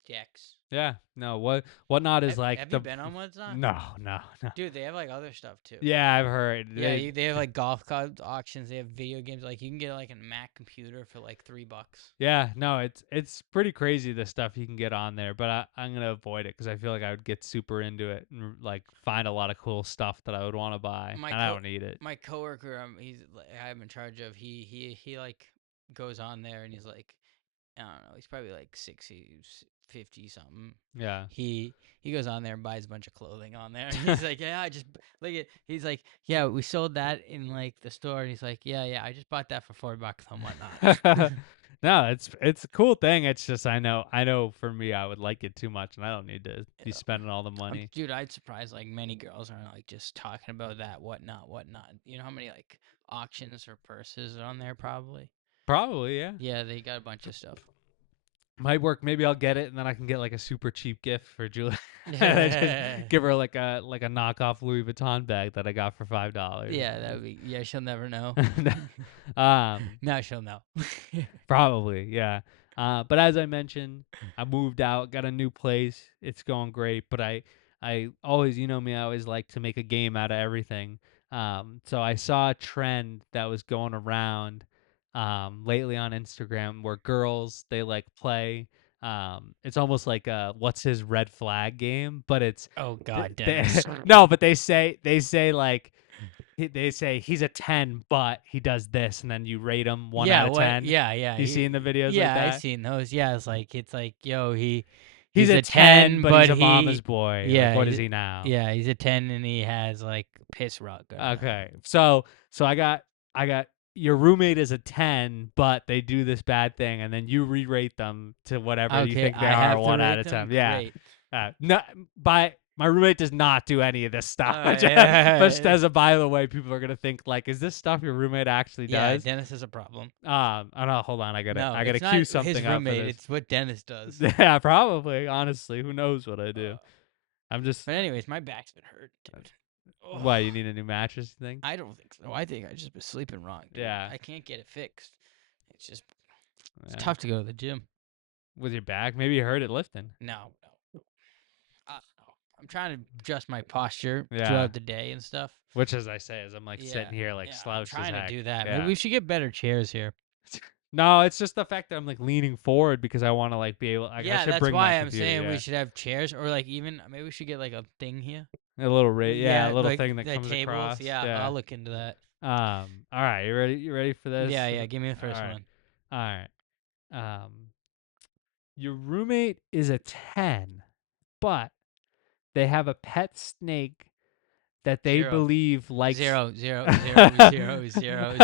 decks. Yeah, no. Whatnot is like Have you the been on what's not? no, no, no. Dude, they have like other stuff too. Yeah, I've heard. Yeah, they have like golf clubs auctions. They have video games. Like you can get like a Mac computer for like $3. Yeah, no, it's pretty crazy the stuff you can get on there, but I'm gonna avoid it because I feel like I would get super into it and like find a lot of cool stuff that I would want to buy, My and I don't need it. my coworker, I'm in charge of. He like goes on there and he's like, I don't know. He's probably like 60, 50 something. Yeah. He goes on there and buys a bunch of clothing on there. He's like, yeah, I just look at. He's like, yeah, we sold that in like the store. And he's like, yeah, I just bought that for $4 on whatnot. No, it's a cool thing. It's just I know for me I would like it too much, and I don't need to be Yeah. spending all the money. Dude, I'd surprise like many girls are like just talking about that whatnot. You know how many like auctions or purses are on there probably? Probably, yeah. Yeah, they got a bunch of stuff. Might work. Maybe I'll get it, and then I can get like a super cheap gift for Julie. And I just give her like a knockoff Louis Vuitton bag that I got for $5. Yeah, that would be. Yeah, she'll never know. Now she'll know. Probably, yeah. But as I mentioned, I moved out, got a new place. It's going great, but I always, you know me, I always like to make a game out of everything. So I saw a trend that was going around lately on Instagram where girls they like play. It's almost like a what's his red flag game, but it's Oh God, they, Dennis. no, but they say like they say he's a 10, but he does this, and then you rate him 1 Yeah, out of what? 10. Yeah. You seen the videos Yeah, like I that? seen those. Yeah, it's like, yo, He's a 10, but he's a mama's boy. Yeah, Like, what is he now? Yeah, he's a 10 and he has like piss rock. Okay. So I got your roommate is a 10, but they do this bad thing, and then you re-rate them to whatever you Okay, think they I have are, to 1 out rate of them? 10. Yeah. Great. No, my roommate does not do any of this stuff. Alright, But just as a by the way, people are gonna think like, is this stuff your roommate actually Yeah, does? Dennis has a problem. Oh no, hold on, I No, gotta it's cue not something his up for roommate. this. It's what Dennis does. Yeah, probably. Honestly, who knows what I do? I'm just. But anyways, my back's been hurt, dude. Why you need a new mattress? You think? I don't think so. I think I just been sleeping wrong, dude. Yeah. I can't get it fixed. It's just it's Yeah. tough to go to the gym. With your back? Maybe you hurt it lifting. No. No. I'm trying to adjust my posture Yeah. throughout the day and stuff. Which, as I say, as I'm like Yeah, sitting here like I'm slouched as trying to heck. do that. Yeah. Maybe we should get better chairs here. No, it's just the fact that I'm like leaning forward because I want to like be able. Like, I Yeah, should that's bring why my I'm computer, saying yeah. we should have chairs, or like even maybe we should get like a thing here. A little yeah, a little like thing that the comes tables. across. Yeah, I'll look into that. All right, you ready? You ready for this? Yeah. Give me the first All right. one. All right. Your roommate is a 10, but they have a pet snake that they 0. believe likes 0, 0, 0, 0, 0,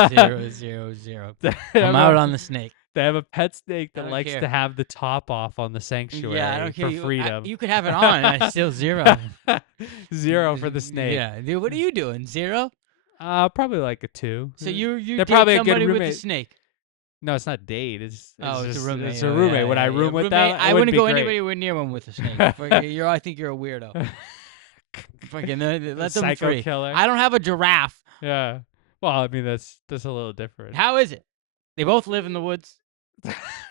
0, 0, 0. I'm out on the snake. They have a pet snake I that don't likes care. to have the top off on the sanctuary Yeah, I don't care. for freedom. You could have it on, and it's still 0. 0 for the snake. Yeah, dude, what are you doing? 0? Probably like a 2. So you They're date probably a good somebody with a roommate. snake? No, it's not date. It's Oh, it's just, a roommate. It's a Oh, roommate. yeah, Would I yeah, room yeah. with them? I It wouldn't be go great. anywhere near one with a snake. I think you're a weirdo. Fucking let them Psycho free. killer. I don't have a giraffe. Yeah. Well, I mean that's a little different. How is it? They both live in the woods.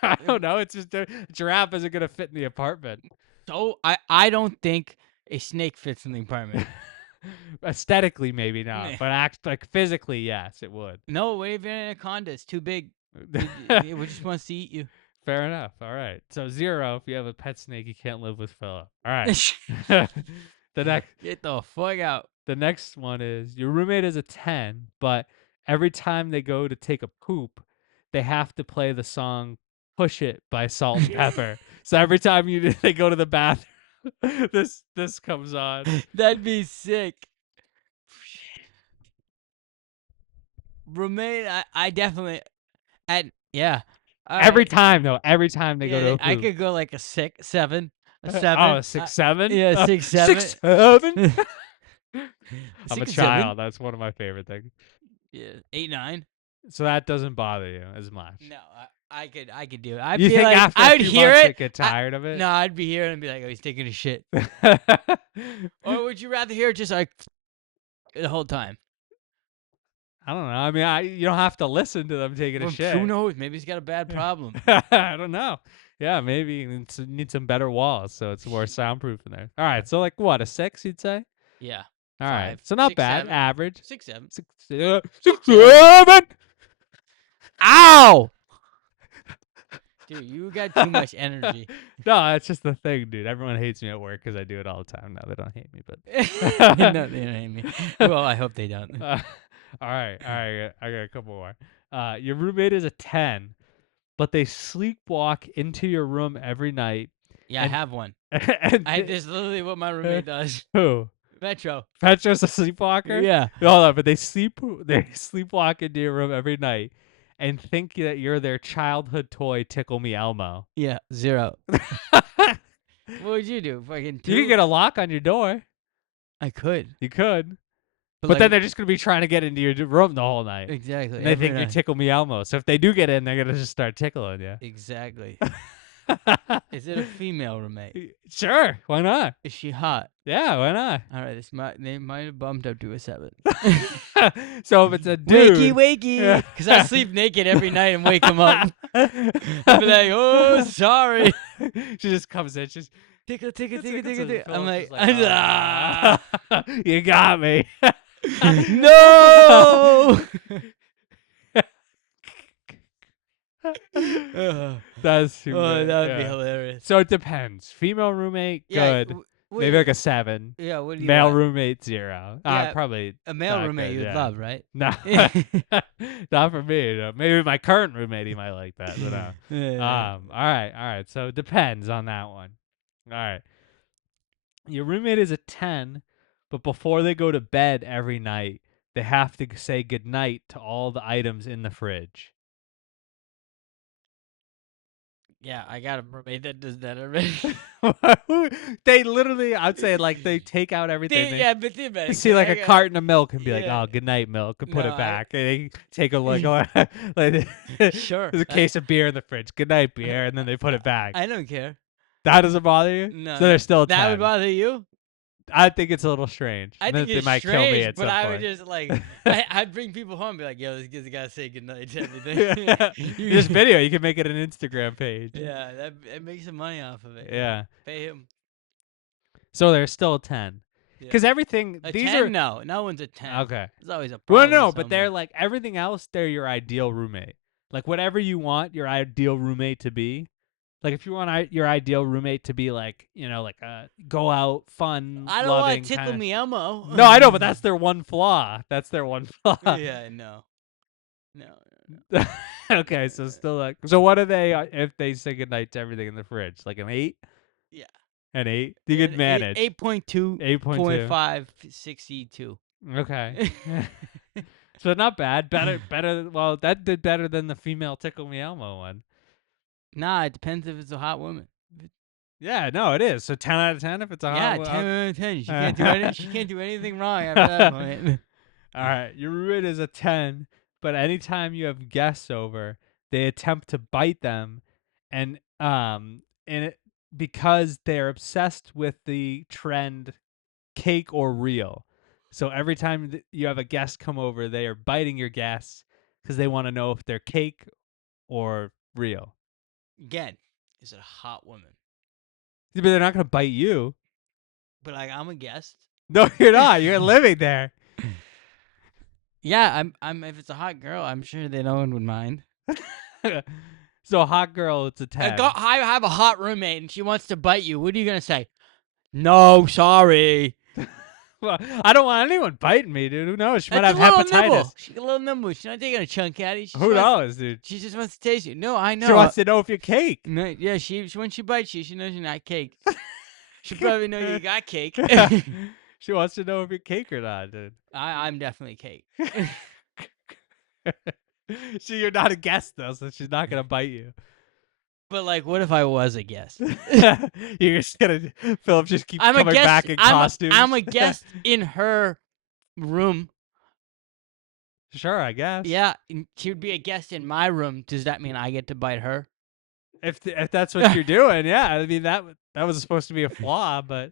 I don't know. It's just a giraffe isn't gonna fit in the apartment. So I don't think a snake fits in the apartment. Aesthetically, maybe not, Nah. but like physically, yes, it would. No, what if an anaconda? It's too big. It just wants to eat you. Fair enough. All right. So 0 if you have a pet snake, you can't live with Philip. All right. the next Get the fuck out. the next one is your roommate is a 10, but every time they go to take a poop, they have to play the song "Push It" by Salt and Pepper. So every time they go to the bathroom, this comes on. That'd be sick. Roommate, I definitely yeah. All Every right. time though, every time they go to Yeah, a I poop. could go like a 6, 7, a Oh, 7. a 6'7"? Yeah, 6, 7. 6'7"? I'm a 6 and 7. child. That's one of my favorite things. Yeah, 8, 9. So that doesn't bother you as much. No, I could do it. I'd You be think like, after I a would few hear months it. they get tired of it? No, I'd be hearing it and be like, oh, he's taking a shit. Or would you rather hear it just like the whole time? I don't know. I mean, you don't have to listen to them taking a Well, shit. who knows? Maybe he's got a bad problem. I don't know. Yeah, maybe you need some better walls so it's more soundproof in there. All right, so like what, a 6 you'd say? Yeah. All right, 5, so not 6, bad, 7. average. 6, 7. 6, 7. Ow! Dude, you got too much energy. No, that's just the thing, dude. Everyone hates me at work because I do it all the time. No, they don't hate me, but No, they don't hate me. Well, I hope they don't. all right, I got a couple more. Your roommate is a 10, but they sleepwalk into your room every night. Yeah, I and- have one. and This is literally what my roommate does. who? Metro. Petra's a sleepwalker? Yeah. Hold on, but they sleepwalk into your room every night and think that you're their childhood toy, Tickle Me Elmo. Yeah, 0. What would you do? Fucking 2? You could get a lock on your door. I could. You could. But like, then they're just gonna be trying to get into your room the whole night. exactly. And they every think you're night. Tickle Me Elmo. So if they do get in, they're gonna just start tickling you. Exactly. Is it a female roommate? Sure, why not? Is she hot? Yeah, why not? All right, they might have bumped up to a 7. So if it's a dude, Wakey, because I sleep naked every night and wake him up. I'd be like, oh, sorry. She just comes in, she's Tickle, tickle, tickle, it's tickle, a tickle. I'm Phillips like, is ah. You got me. No. Ugh. That's too Oh, good. that would be yeah. hilarious. So it depends. Female roommate, Yeah, good. Maybe like a 7. yeah. What do you Male want? roommate, 0. Yeah, Probably A male not roommate good, you'd yeah. love, right? No, not for me. No. Maybe my current roommate, he might like that. But no. Yeah. All right. So it depends on that one. All right. Your roommate is a 10, but before they go to bed every night, they have to say goodnight to all the items in the fridge. Yeah, I got a roommate that does that already. They literally, I'd say, like, they take out everything. Yeah, but think about You it. see, like, a carton of milk and be like, Yeah. oh, good night, milk, and put No, it back. And they take a, like Sure. there's a case of beer in the fridge. Good night, beer. And then they put it back. I don't care. That doesn't bother you? No. So they're still a That 10. would bother you? I think it's a little strange. I And then think it's they might strange, kill me at but some I point. would just like I'd bring people home and be like, yo, this kid's gotta say goodnight to everything. This video, you can make it an Instagram page. Yeah, it makes some money off of it. Yeah. Pay him. So they're still a 10. Yeah. Because everything, A these 10? are. No one's a 10. Okay. There's always a Well, problem. no, but they're like everything else, they're your ideal roommate. Like whatever you want your ideal roommate to be. Like if you want your ideal roommate to be like, like a go out, fun, I don't loving want to tickle kinda- me Elmo. No, I know, but that's their one flaw. That's their one flaw. Yeah, no. Okay, so still like, so what are they if they say goodnight to everything in the fridge? Like an 8? Yeah. An 8? You could manage. 8.2, 8.2. 0.5, 62. Okay. So not bad. Better. Well, that did better than the female Tickle Me Elmo one. Nah, it depends if it's a hot woman. Yeah, no, it is. So 10 out of 10 if it's a Yeah, hot 10 out of 10. She can't do anything wrong after that point. All right, your roommate is a 10, but anytime you have guests over, they attempt to bite them, and because they're obsessed with the trend cake or real. So every time you have a guest come over, they are biting your guests because they want to know if they're cake or real. Again, is it a hot woman? But they're not going to bite you. But like, I'm a guest. No, you're not. You're living there. Yeah, I'm. If it's a hot girl, I'm sure that no one would mind. So hot girl, it's a 10. I have a hot roommate and she wants to bite you. What are you gonna say? No, sorry. Well, I don't want anyone biting me, dude. Who knows? She might That's have a little hepatitis. nibble. She got a little nibble. She's not taking a chunk at it. Who knows, dude? She just wants to taste you. No, I know. She wants to know if you're cake. No, yeah, she when she bites you, she knows you're not cake. She probably know you got cake. She wants to know if you're cake or not, dude. I'm definitely cake. See, you're not a guest though, so she's not gonna bite you. But like, what if I was a guest? You're just gonna Philip just keeps I'm a coming guest. back in costumes. I'm a guest in her room. Sure, I guess. Yeah, and she would be a guest in my room. Does that mean I get to bite her? If that's what you're doing, yeah. I mean that was supposed to be a flaw, but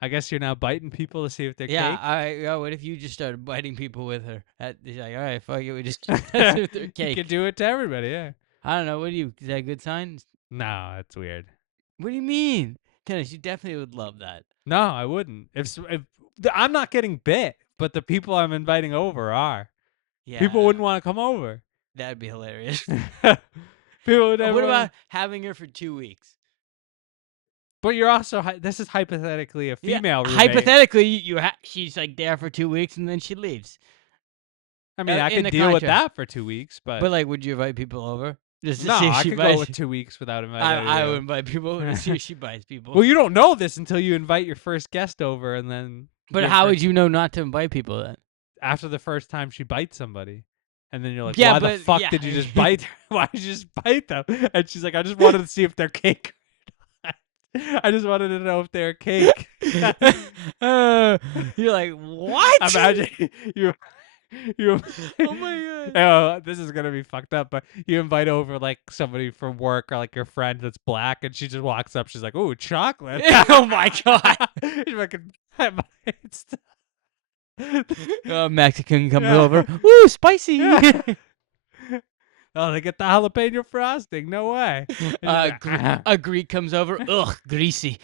I guess you're now biting people to see if they're Yeah. cake. Yeah. What if you just started biting people with her? She's like, all right, fuck it. We just keep messing with their You cake. can do it to everybody, yeah. I don't know. What do you? Is that a good sign? No, that's weird. What do you mean? Tennis, you definitely would love that. No, I wouldn't. If I'm not getting bit, but the people I'm inviting over are. Yeah. People wouldn't want to come over. That'd be hilarious. People would never What wanna- about having her for 2 weeks? But you're also this is hypothetically a Yeah, female roommate. hypothetically, she's like there for 2 weeks and then she leaves. I mean, I in could the deal with contract. that for 2 weeks, but, But like, would you invite people over? Just to no, see if I she could bites go with you? 2 weeks without inviting. I would invite people over to see if she bites people. Well, you don't know this until you invite your first guest over, and then. But how would you know not to invite people then? After the first time she bites somebody, and then you're like, Yeah, "Why the but- fuck yeah. did you just bite? Why did you just bite them?" And she's like, "I just wanted to see if they're cake. I just wanted to know if they're cake." You're like, what? Imagine you. Oh my god. Oh, this is gonna be fucked up, but you invite over like somebody from work or like your friend that's black, and she just walks up. She's like, "Ooh, chocolate!" Oh my god. She's fucking. Mexican comes Yeah. over. Ooh, spicy. Oh, they get the jalapeno frosting. No way. And she's like, A Greek comes over. Ugh, greasy.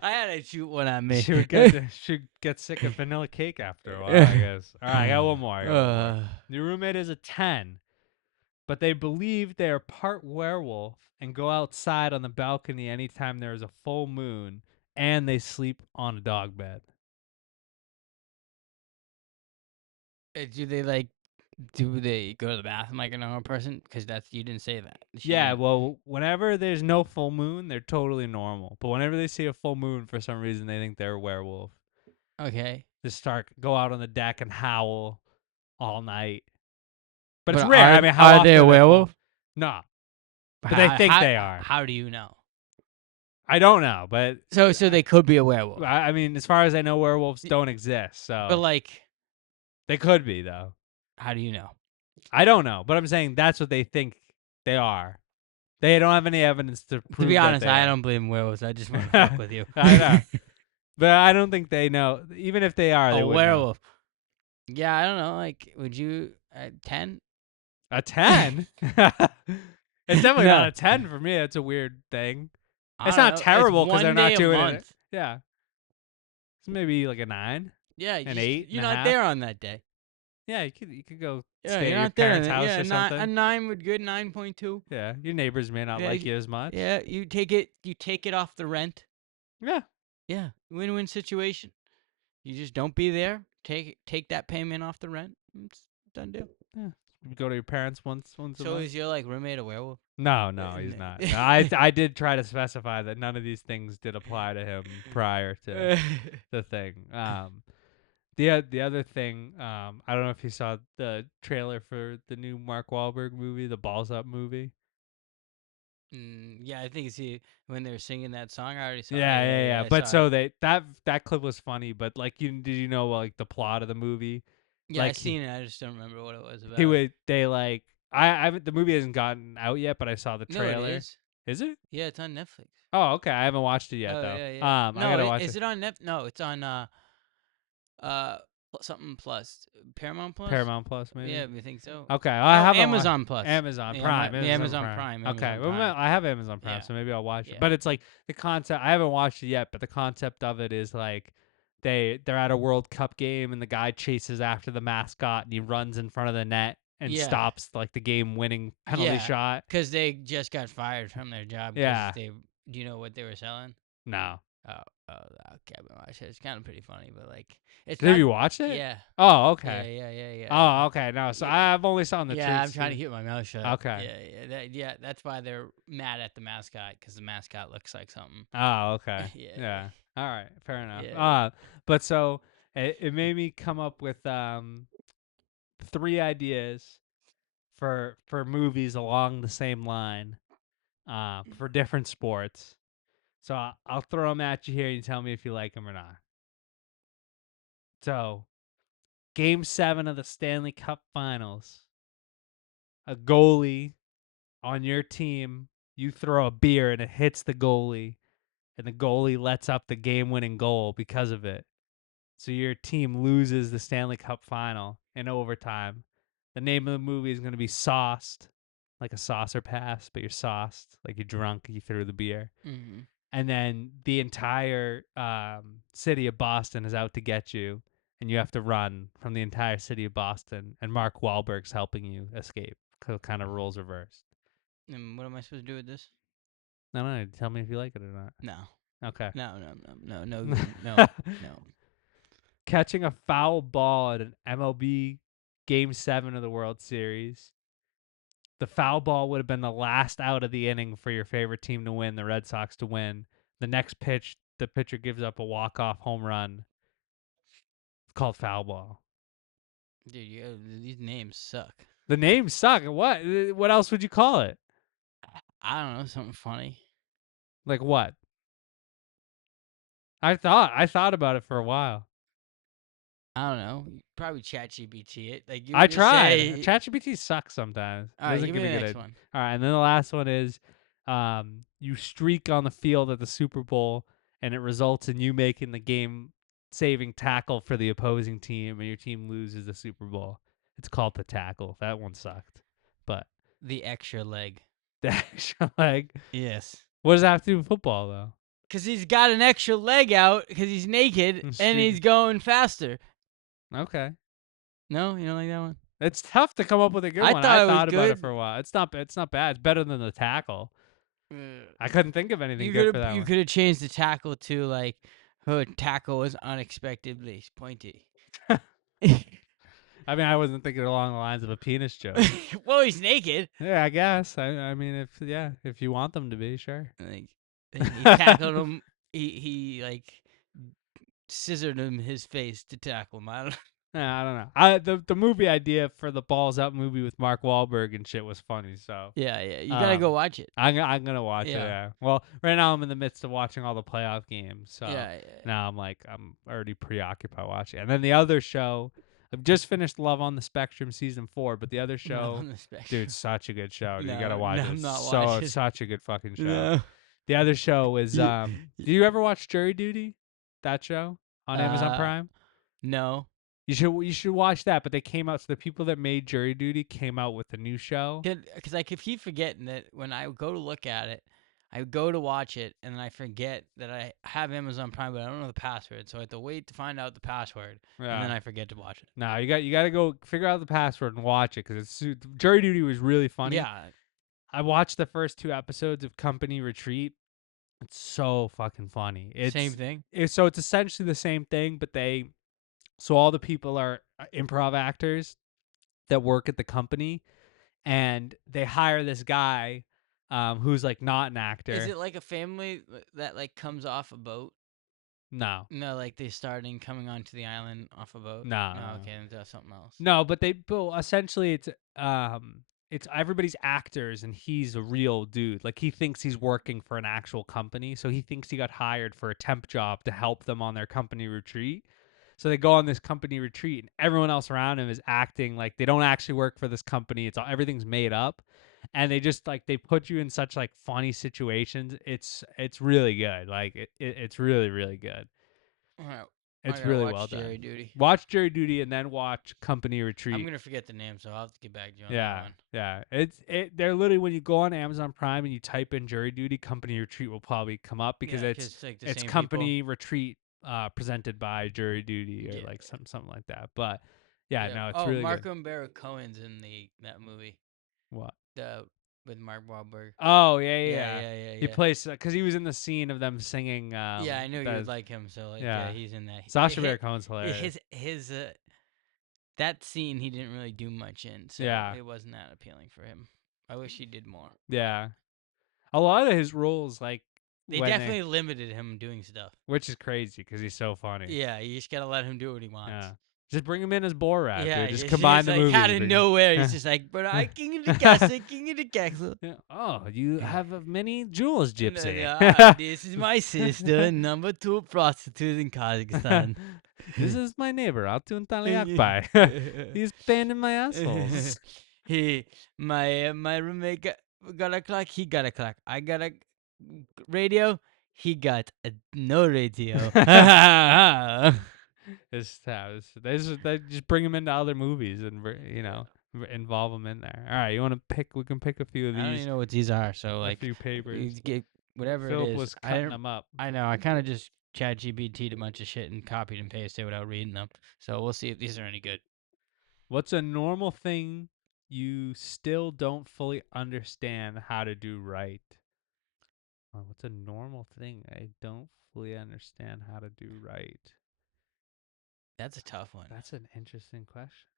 I had to shoot one on me. She would get sick of vanilla cake after a while, I guess. All right, I got one more. Your roommate is a 10, but they believe they are part werewolf and go outside on the balcony anytime there is a full moon, and they sleep on a dog bed. Do they go to the bathroom like a normal person? Because you didn't say that. Yeah, well, whenever there's no full moon, they're totally normal. But whenever they see a full moon, for some reason, they think they're a werewolf. Okay. Just go out on the deck and howl all night. But it's But rare. are- I mean, how are they a often werewolf? No. But they think they are. How do you know? I don't know, but So they could be a werewolf. I mean, as far as I know, werewolves don't exist. So But like, they could be, though. how do you know? I don't know, but I'm saying that's what they think they are. They don't have any evidence to prove. To be that honest, they I are. don't believe in werewolves. I just want to fuck with you. I know. But I don't think they know. Even if they are, they A wouldn't know. werewolf. Yeah, I don't know. Like, would you 10? A 10? It's definitely No. not a 10 for me. It's a weird thing. I It's don't not know. terrible because they're one not day a doing it. month. Yeah. It's maybe like a 9. Yeah, An 8 You're and a not half? there on that day. Yeah, you could go Yeah, stay at you're your not there. parents' house Yeah, or something. a 9 would good. 9.2. Yeah, your neighbors may not Yeah, like you as much. Yeah, you take it off the rent. Yeah. Yeah, win-win situation. You just don't be there. Take that payment off the rent. It's done deal. You go to your parents once a So month. is your like roommate a werewolf? No, he's n- not. No, I did try to specify that none of these things did apply to him prior to the thing. The other thing, I don't know if you saw the trailer for the new Mark Wahlberg movie, the Balls Up movie. Yeah, I think it's when they were singing that song. I already saw. Yeah. I But saw so it. that clip was funny. But like, did you know like the plot of the movie? Yeah, I like, seen it. I just don't remember what it was about. They like I haven't, the movie hasn't gotten out yet, but I saw the No, trailer. it is. Is it? Yeah, it's on Netflix. Oh, okay. I haven't watched it yet Oh, though. yeah. I No, gotta watch is it. it on Netflix? No, it's on something plus Paramount Plus. Paramount Plus, maybe. Yeah, I think so. Okay, I have Amazon Plus. Amazon Yeah, Prime. the Amazon Prime. Okay, Amazon well, Prime. I have Amazon Prime, Yeah. so maybe I'll watch Yeah. it. But it's like the concept. I haven't watched it yet, but the concept of it is like they're at a World Cup game, and the guy chases after the mascot, and he runs in front of the net and Yeah. stops like the game-winning penalty Yeah. shot. Because they just got fired from their job. 'cause Yeah. Do you know what they were selling? No, Oh, okay, I've been watching it. It's kind of pretty funny, but like, it's Have not. you watched it? Yeah, Oh, yeah, okay. yeah, yeah, yeah, yeah. Oh, okay. No, so Yeah, I've only saw the yeah, treats I'm trying to too. keep my mouth shut. Okay. Yeah. That's why they're mad at the mascot because the mascot looks like something. Oh, okay. Yeah, Yeah. All right. Fair enough. yeah, yeah. But so it made me come up with 3 ideas for movies along the same line for different sports. So I'll throw them at you here and you tell me if you like them or not. So, Game 7 of the Stanley Cup Finals. A goalie on your team, you throw a beer and it hits the goalie, and the goalie lets up the game-winning goal because of it. So your team loses the Stanley Cup Final in overtime. The name of the movie is going to be Sauced, like a saucer pass, but you're sauced, like you're drunk, you threw the beer. Mm-hmm. And then the entire city of Boston is out to get you, and you have to run from the entire city of Boston, and Mark Wahlberg's helping you escape. So kind of roles reversed. And what am I supposed to do with this? No, tell me if you like it or not. No, Okay. no, no, no. Catching a foul ball at an MLB Game 7 of the World Series. The foul ball would have been the last out of the inning for your favorite team to win, the Red Sox to win. The next pitch, the pitcher gives up a walk-off home run. It's called foul ball. Dude, these names suck. The names suck. What else would you call it? I don't know, something funny. Like what? I thought about it for a while. I don't know. Probably ChatGPT it. Like you I would just tried. say. ChatGPT sucks sometimes. It All right, doesn't give give me a the good next idea. one. All right, and then the last one is you streak on the field at the Super Bowl and it results in you making the game saving tackle for the opposing team and your team loses the Super Bowl. It's called the tackle. That one sucked. But The extra leg. the extra leg. Yes. What does that have to do with football though? Because he's got an extra leg out because he's naked And and streak- he's going faster. Okay. No, you don't like that one? It's tough to come up with a good I one. thought I it was thought about it good. for a while. It's not bad. It's better than the tackle. Uh, I couldn't think of anything You good could for that have you one. could have changed the tackle to like, her tackle was unexpectedly pointy. I mean, I wasn't thinking along the lines of a penis joke. Well, he's naked. Yeah, I guess. I mean, if you want them to be, sure. Like, he tackled him. He like scissored him his face to tackle him. I don't. Nah, I don't know. The movie idea for the Balls Up movie with Mark Wahlberg and shit was funny. So Yeah. You gotta go watch it. I'm gonna watch it. Yeah. Yeah. Well, right now I'm in the midst of watching all the playoff games. So Yeah. now I'm already preoccupied watching it. And then the other show, I've just finished Love on the Spectrum season 4, but the other Not show, on the spectrum. dude, such a good show. Dude. You gotta No, watch no, it. I'm not So watching. it's such a good fucking show. No. The other show is You- do you ever watch Jury Duty? That show on Amazon Prime? No. You should watch that, but they came out so the people that made Jury Duty came out with a new show. Because I could keep forgetting that when I go to look at it, I go to watch it, and then I forget that I have Amazon Prime, but I don't know the password, so I have to wait to find out the password, and then I forget to watch it. No, you got to go figure out the password and watch it because Jury Duty was really funny. Yeah. I watched the first 2 episodes of Company Retreat. It's so fucking funny. Same thing. So it's essentially the same thing, but so all the people are improv actors that work at the company, and they hire this guy who's like not an actor. Is it like a family that like comes off a boat? No. No, like they starting coming onto the island off a boat. No. No, okay, then that's something else. No, but essentially it's everybody's actors and he's a real dude. Like he thinks he's working for an actual company, so he thinks he got hired for a temp job to help them on their company retreat. So they go on this company retreat and everyone else around him is acting like they don't actually work for this company. Everything's made up. And they just like they put you in such like funny situations. It's really good. Like it's really really good. All right, I It's gotta really watch well done. Jury Duty. Watch Jury Duty and then watch Company Retreat. I'm gonna forget the name, so I'll have to get back to you on that Yeah, one. yeah. They're literally when you go on Amazon Prime and you type in Jury Duty, Company Retreat will probably come up because Yeah, it's like the it's same Company Retreat presented by Jury Duty or Yeah. like something like that. But yeah, people. no, it's Oh, really Marco good. and Barrett Cohen's in that movie. What? The with Mark Wahlberg. Oh yeah, Yeah, yeah. yeah, yeah, He yeah. plays because he was in the scene of them singing. Yeah, I knew you would that like him, so like, yeah, yeah. he's in that. Sacha Baron Cohen's hilarious. His that scene he didn't really do much in, so Yeah, it wasn't that appealing for him. I wish he did more. yeah. A lot of his roles, like They when they, definitely limited him doing stuff. which is crazy because he's so funny. Yeah, you just gotta let him do what he wants. Yeah. Just bring him in as Borat, Yeah, dude. Just it's combine just the like out movies. of nowhere, he's just like, but I king of the castle, king of the castle. Yeah. Oh, you have a mini jewels gypsy. This is my sister, number 2 prostitute in Kazakhstan. This is my neighbor, Altun Taliakbai. He's pain in my assholes. My roommate got a clock. He got a clock. I got a radio. He got no radio. They just bring him into other movies and involve him in there. All right, you want to pick? We can pick a few of I don't these. even know what these are. So A like, few papers. you get whatever Philip it is. was I cutting don't. them up. I know. I kind of just chat GBT'd a bunch of shit and copied and pasted without reading them. So we'll see if these are any good. What's a normal thing you still don't fully understand how to do right? What's a normal thing I don't fully understand how to do right? That's a tough one. That's an interesting question.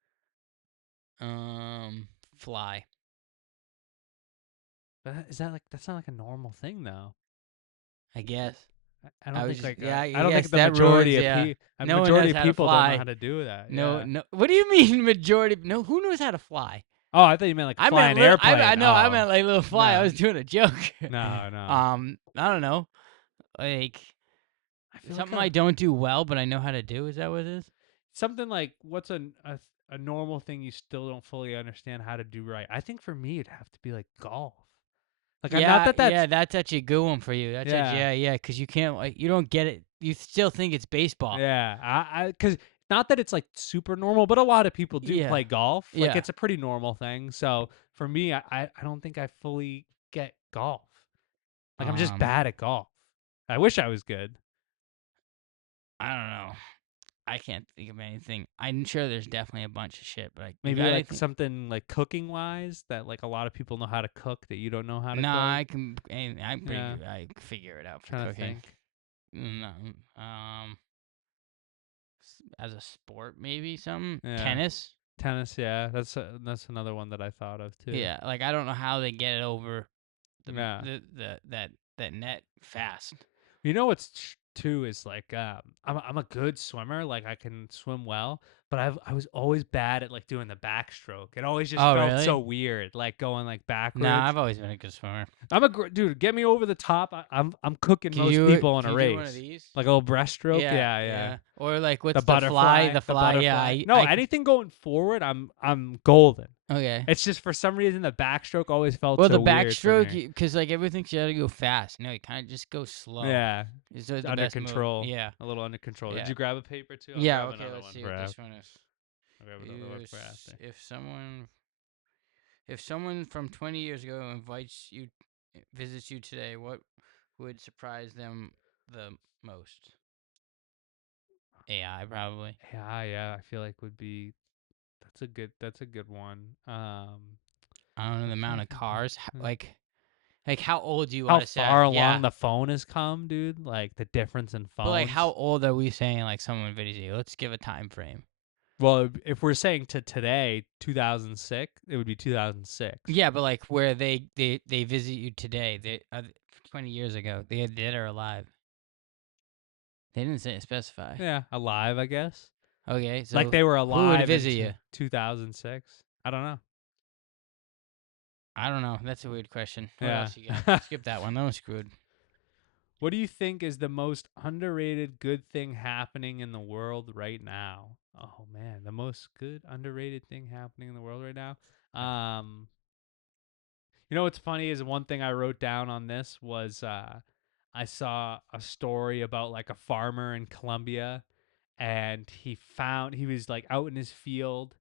Fly. But is that like that's not like a normal thing though? I guess. I don't think like yeah. I don't yes, think the that majority ruins, of yeah. No one majority knows of how to people don't know fly. how to do that. No, Yeah. no. What do you mean majority? No, who knows how to fly? Oh, I thought you meant like I fly meant an airplane. I know. I Oh. meant like little fly. I No. was doing a joke. No, no. I don't know. Like I feel something like I don't do well, but I know how to do. Is that what it is? something like what's a normal thing you still don't fully understand how to do right? I think for me it'd have to be like golf. Like I'm not that that's yeah. That's actually a good one for you. That's Yeah. yeah. Because you can't like you don't get it. You still think it's baseball. yeah. I because not that it's like super normal, but a lot of people do Yeah. play golf. Like Yeah. it's a pretty normal thing. So for me, I don't think I fully get golf. Like I'm just Um, bad at golf. I wish I was good. I don't know. I can't think of anything. I'm sure there's definitely a bunch of shit, but you Maybe got like anything? something like cooking wise that like a lot of people know how to cook that you don't know how to No, cook. I can. I'm pretty Yeah. good. I figure it out for Trying to cooking. think. No, as a sport, maybe something Yeah. tennis. Tennis, yeah, that's another one that I thought of too. Yeah, like I don't know how they get it over Yeah. that net fast. You know what's too is like I'm a good swimmer, like I can swim well, but I was always bad at like doing the backstroke. It always just Oh, felt really? so weird, like going like backwards. Nah, I've always been a good swimmer. I'm a dude. Get me over the top. I'm cooking Can most you people in can a you race. do one of these? Like a little breaststroke. Yeah, Yeah. Or like what's The the butterfly. fly? The fly. Yeah. butterfly. No, I anything going forward, I'm golden. okay. It's just for some reason the backstroke always felt Well, so the weird for backstroke, me. because like everything's got to go fast. No, you kind of just go slow. Yeah, It's the under best move. control. Yeah. A little under control. Yeah. Did you grab a paper too? I'll Yeah. grab Okay. another Let's one see for what this after. one is. I'll grab another one for after. If someone from 20 years ago visits you today, what would surprise them the most? AI probably. Yeah, I feel like would be that's a good one. I don't know the I'm amount trying of to think. cars. Hmm. Like how old do you How want to say? far along Yeah. the phone has come, dude? Like the difference in phones. But like how old are we saying like someone visits you? Let's give a time frame. Well, if we're saying to today, 2006, it would be 2006. Yeah, but like where they visit you today, 20 years ago, they are dead or alive. They didn't specify. Yeah, alive, I guess. Okay, so Like they were who would alive visit in you? 2006. I don't know. I don't know. That's a weird question. What Yeah. else you got? Skip that one. That one's screwed. What do you think is the most underrated good thing happening in the world right now? Oh man, the most good underrated thing happening in the world right now. You know what's funny is one thing I wrote down on this was I saw a story about like a farmer in Colombia, and he was like out in his field,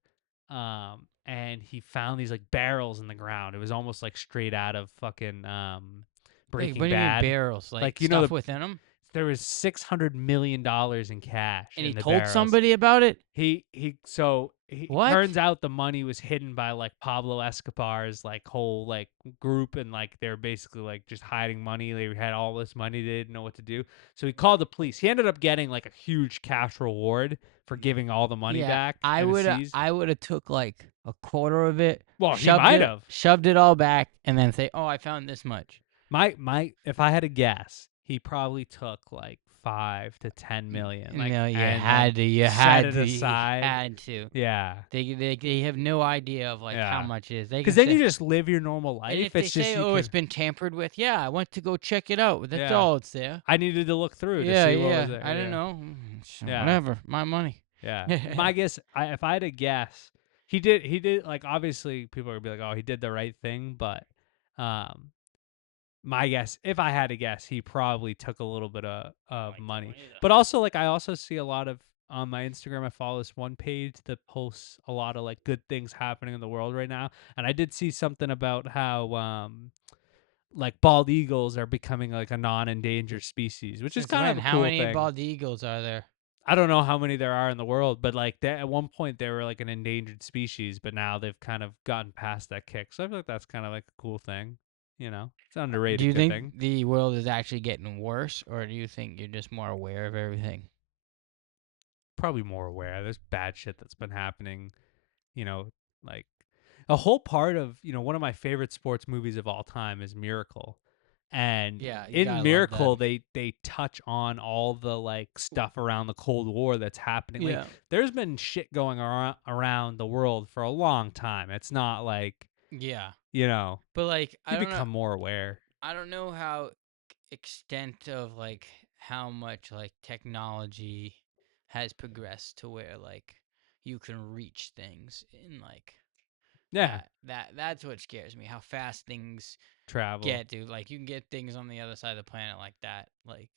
and he found these like barrels in the ground. It was almost like straight out of fucking Wait, Breaking what do you mean Bad. barrels? Like you know stuff within them? there was $600 million in cash And in he the told barrels. somebody about it? He so What? turns out the money was hidden by like Pablo Escobar's like whole like group, and like they're basically like just hiding money. They had all this money, they didn't know what to do. So he called the police. He ended up getting like a huge cash reward for giving all the money Yeah, back I and it would seized. I would have took like a quarter of it, Well, he might have. shoved it all back, and then say, "Oh, I found this much." My if I had to guess, he probably took like 5 to 10 million, like, No, and then set it you aside. had to. Yeah, They have no idea of like how yeah. much it is. They Because can then you say, just live your normal and life. if they It's just say, you "Oh, it's can. been tampered with," yeah, I went to go check it out. That's Yeah, all it's there. I needed to look through to Yeah, see what was yeah. there. I don't Yeah, know. yeah, Whatever. My money. yeah. My guess, if I had to guess, he did like obviously people are gonna be like, oh, he did the right thing, but um, my guess, if I had to guess, he probably took a little bit of money. But also, like, I also see a lot of on my Instagram. I follow this one page that posts a lot of like good things happening in the world right now, and I did see something about how like bald eagles are becoming like a non-endangered species, which is Since kind of when? a How cool many thing. bald eagles are there? I don't know how many there are in the world, but like at one point they were like an endangered species, but now they've kind of gotten past that kick. So I feel like that's kind of like a cool thing, you know? It's an Do underrated you good think thing. the world is actually getting worse, or do you think you're just more aware of everything? Probably more aware. There's bad shit that's been happening, you know, like a whole part of, one of my favorite sports movies of all time is Miracle. And Yeah, you in gotta love that. Miracle, they touch on all the like stuff around the Cold War that's happening. Like Yeah, there's been shit going around the world for a long time. It's not like, yeah. you know, But like, you become more aware. I don't know how extent of like how much like technology has progressed to where like you can reach things in like Yeah, that's what scares me. How fast things travel. get, dude. Like you can get things on the other side of the planet like that. Like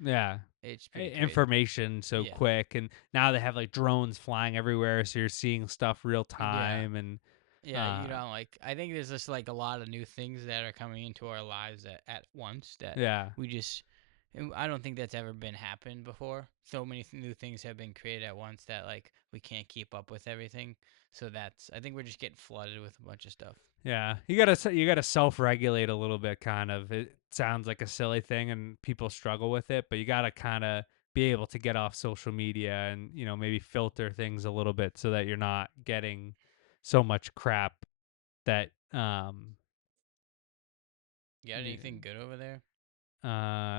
Yeah. it's pretty crazy. Information so Yeah. quick, and now they have like drones flying everywhere, so you're seeing stuff real Yeah. time. And Yeah, you uh know, like I think there's just like a lot of new things that are coming into our lives at once that yeah, we just and I don't think that's ever been happened before. So many new things have been created at once that like we can't keep up with everything. So that's I think we're just getting flooded with a bunch of stuff. yeah, you gotta self-regulate a little bit. Kind of, it sounds like a silly thing and people struggle with it, but you gotta kind of be able to get off social media and maybe filter things a little bit so that you're not getting so much crap that You got anything good over there?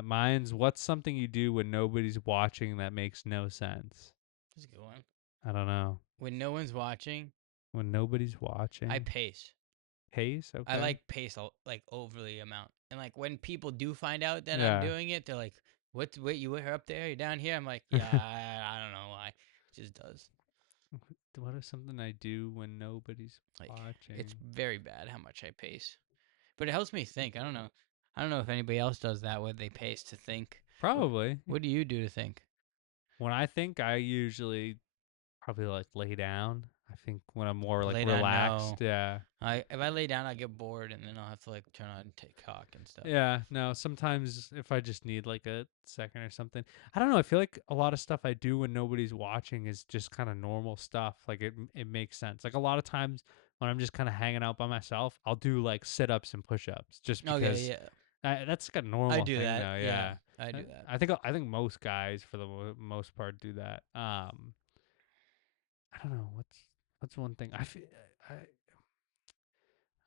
mine's what's something you do when nobody's watching that makes no sense. That's a good one. I don't know. When no one's watching, When nobody's I watching. pace. Pace, I okay. like pace like overly amount. And like when people do find out that I'm Yeah. doing it, they're like, "What? Wait, you were up there? You're down here?" I'm like, "Yeah, I don't know why. It just does." What is something I do when nobody's Like it's watching? very bad how much I pace. But it helps me think. I don't know. I don't know if anybody else does that where they pace to think. Probably. What do you do to think? When I think, I usually probably like lay down. I think when I'm more like Lay down, relaxed. no. Yeah. I if I lay down, I get bored, and then I'll have to like turn on TikTok and stuff. Yeah, no, sometimes if I just need like a second or something. I don't know, I feel like a lot of stuff I do when nobody's watching is just kind of normal stuff. Like it makes sense. Like a lot of times when I'm just kind of hanging out by myself, I'll do like sit-ups and push-ups just Okay, because yeah, that's like a I normal do thing that. though. Yeah, Yeah. I I do that. I think most guys for the most part do that. I don't know, what's one thing I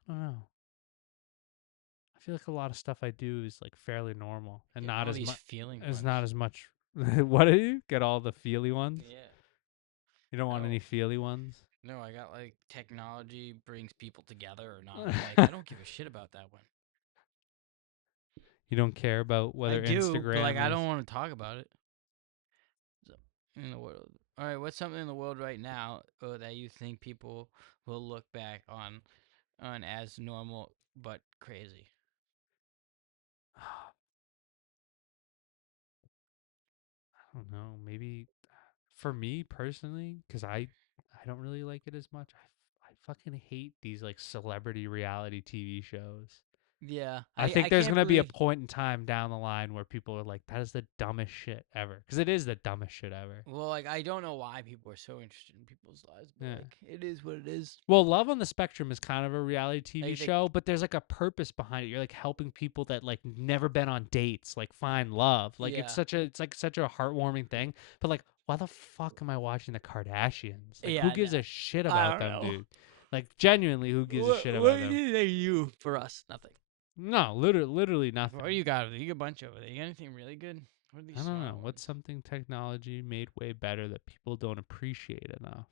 don't know. I feel like a lot of stuff I do is like fairly normal and Getting not all as these much. feeling It's ones. not as much. What do you get all the feely ones? Yeah. You don't want No. any feely ones. No, I got like technology brings people together or not. I'm like, I don't give a shit about that one. You don't care about I whether do, but like Instagram I is. don't want to talk about it. So, in the world. All right, what's something in the world right now that you think people will look back on as normal but crazy? I don't know. Maybe for me personally, because I don't really like it as much. I fucking hate these like celebrity reality TV shows. Yeah, I I think there's can't gonna be a believe. point in time down the line where people are like, "That is the dumbest shit ever," because it is the dumbest shit ever. Well, like I don't know why people are so interested in people's lives, but Yeah. like it is what it is. Well, Love on the Spectrum is kind of a reality TV Like they, show, but there's like a purpose behind it. You're like helping people that like never been on dates, like find love. Like yeah, it's like such a heartwarming thing. But like, why the fuck am I watching the Kardashians? Like, who yeah, gives no, a shit I about don't them, know. dude? Like, genuinely, who gives a shit What about them? do they do for us? Nothing. No, literally What do nothing. you got over there? You got a bunch over there. You got anything really good? What are these I don't smart know. What's ones? something technology made way better that people don't appreciate enough?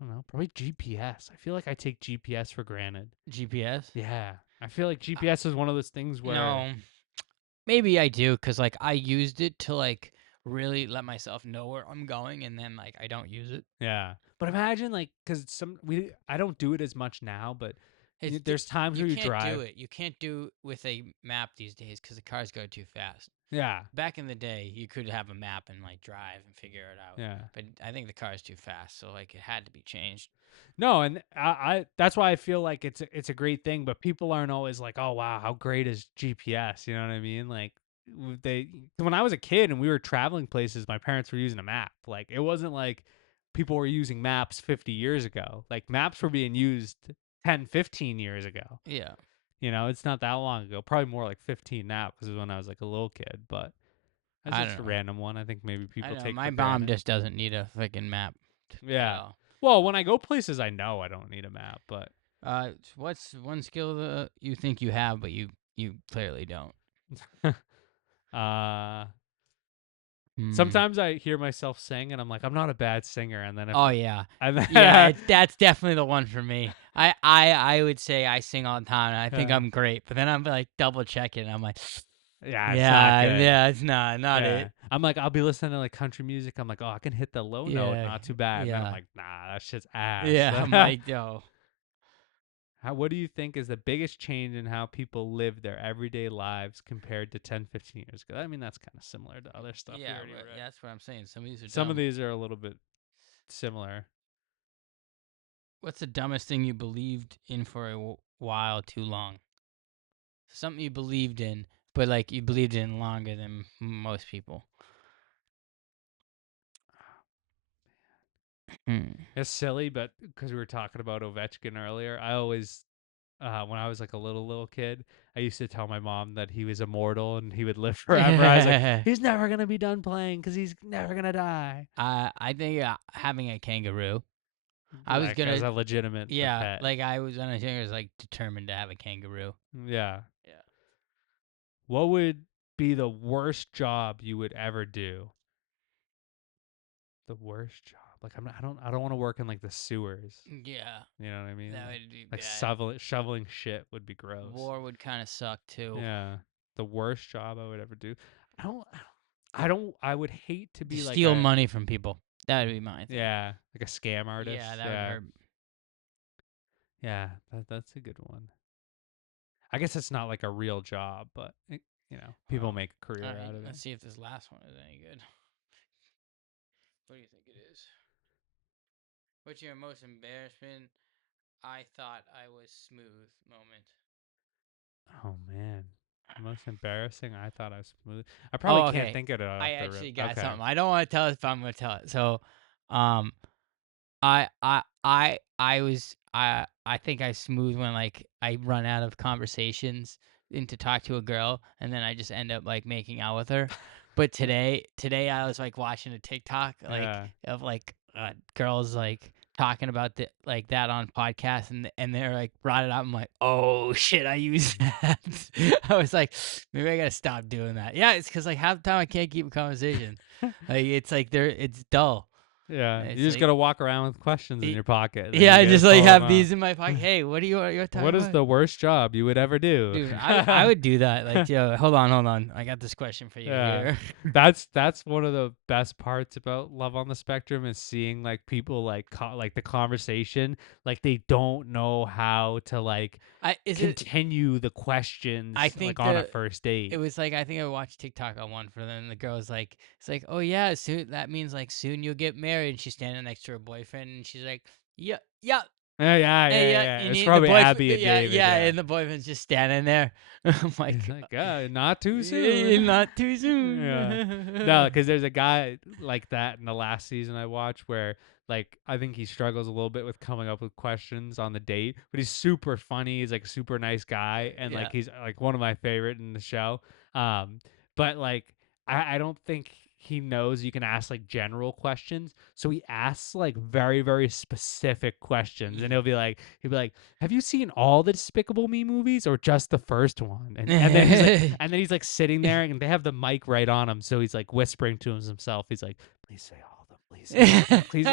I don't know. Probably GPS. I feel like I take GPS for granted. GPS? Yeah. I feel like GPS is one of those things where, No, maybe I do, cause like I used it to like really let myself know where I'm going, and then like I don't use it. yeah. But imagine like, cause I don't do it as much now, but there's times You where you can't do drive. it. You can't do with a map these days because the cars go too fast. Yeah. Back in the day, you could have a map and like drive and figure it out. Yeah. But I think the car's too fast, so like it had to be changed. No, and I that's why I feel like it's a great thing, but people aren't always like, "Oh wow, how great is GPS?" You know what I mean? Like they when I was a kid and we were traveling places, my parents were using a map. Like it wasn't like people were using maps 50 years ago. Like maps were being used 10, 15 years ago. Yeah, You know, it's not that long ago. Probably more like 15 now because it was when I was like a little kid, but that's I just don't a know. random one. I think maybe I people know take my for mom granted. just doesn't need a freaking map at Yeah. all. Well, when I go places I know I don't need a map, but What's one skill that you think you have, but you clearly don't? uh Hmm. sometimes I hear myself sing and I'm like, I'm not a bad singer, and then if Oh yeah, and yeah. then, That's definitely the one for me. I would say I sing all the time, and I think yeah, I'm great. But then I'm like double checking, and I'm like, yeah, it's not yeah, good. yeah, it's not Yeah. it. I'm like, I'll be listening to like country music. I'm like, oh, I can hit the low note, Yeah, not too bad. And then I'm yeah, like, nah, that shit's ass. yeah. I'm like, yo, What do you think is the biggest change in how people live their everyday lives compared to 10, 15 years ago? I mean, that's kind of similar to other stuff we yeah, already right, read. yeah. That's what I'm saying. Some of these are Some of dumb. these are a little bit similar. What's the dumbest thing you believed in for a while too long? Something you believed in, but like you believed in longer than most people. Hmm. It's silly, but because we were talking about Ovechkin earlier, I always, when I was like a little kid, I used to tell my mom that he was immortal and he would live forever. I was like, he's never gonna be done playing because he's never gonna die. I think having a kangaroo. I was Like as gonna, a legitimate yeah, pet. like I was on a thing. I was like determined to have a kangaroo. Yeah. Yeah. What would be the worst job you would ever do? The worst job. Like I don't want to work in like the sewers. Yeah, You know what I mean? that would be Like bad. shoveling shit would be gross. War would kind of suck too. Yeah. The worst job I would ever do. I would hate to To be like steal a money from people. That would be my thing. yeah, like a scam Yeah, artist. that would Yeah. hurt. Yeah, that's a good one. I guess it's not like a real job, but people Well, make a all career right, out of it. let's see if this last one is any good. What do you think it is? What's your most embarrassment? I thought I was smooth moment. Oh man. Most embarrassing. I thought I was smooth. I probably Oh, can't okay. think of it I off the rip. actually got Okay. something. I don't want to tell it, but I'm gonna tell it. So, um, I think I smooth when like I run out of conversations and to talk to a girl, and then I just end up like making out with her. But today I was like watching a TikTok like Yeah. of like girls like talking about like that on podcasts, and they're like brought it up. I'm like, oh shit, I use that. I was like, maybe I gotta stop doing that. Yeah, it's because like half the time I can't keep a conversation. Like it's like it's dull. Yeah. You It's just like gotta walk around with questions in y- your pocket and then yeah, you I gotta just like pull them have out. these in my pocket. Hey, what are you talking What is about? the worst job you would ever do? Dude, I would do that. Like, yo, hold on. I got this question for you Yeah. here. That's one of the best parts about Love on the Spectrum is seeing like people like like the conversation like they don't know how to like I is it continue the I questions like think on a first it date. was like I think I watched TikTok on one for them. And the girl was like, it's like, oh yeah, soon that means like soon you'll get married. And she's standing next to her boyfriend, and she's like, yeah, yeah. Hey, yeah, yeah. you It's need the probably boyfriend. Abby and Yeah, David. yeah, Yeah. and the boyfriend's just standing there. I'm He's like, like, not too soon. not too Yeah. No, soon. because there's a guy like that in the last season I watched where, like, I think he struggles a little bit with coming up with questions on the date, but he's super funny. He's like super nice guy, and Yeah. like he's like one of my favorite in the show. But like I don't think he knows you can ask like general questions, so he asks like very very specific questions, and he'll be like, "Have you seen all the Despicable Me movies or just the first one?" And then he's like, and then he's like sitting there, and they have the mic right on him, so he's like whispering to himself. He's like, "Please say all of them. Please say all of them. Please."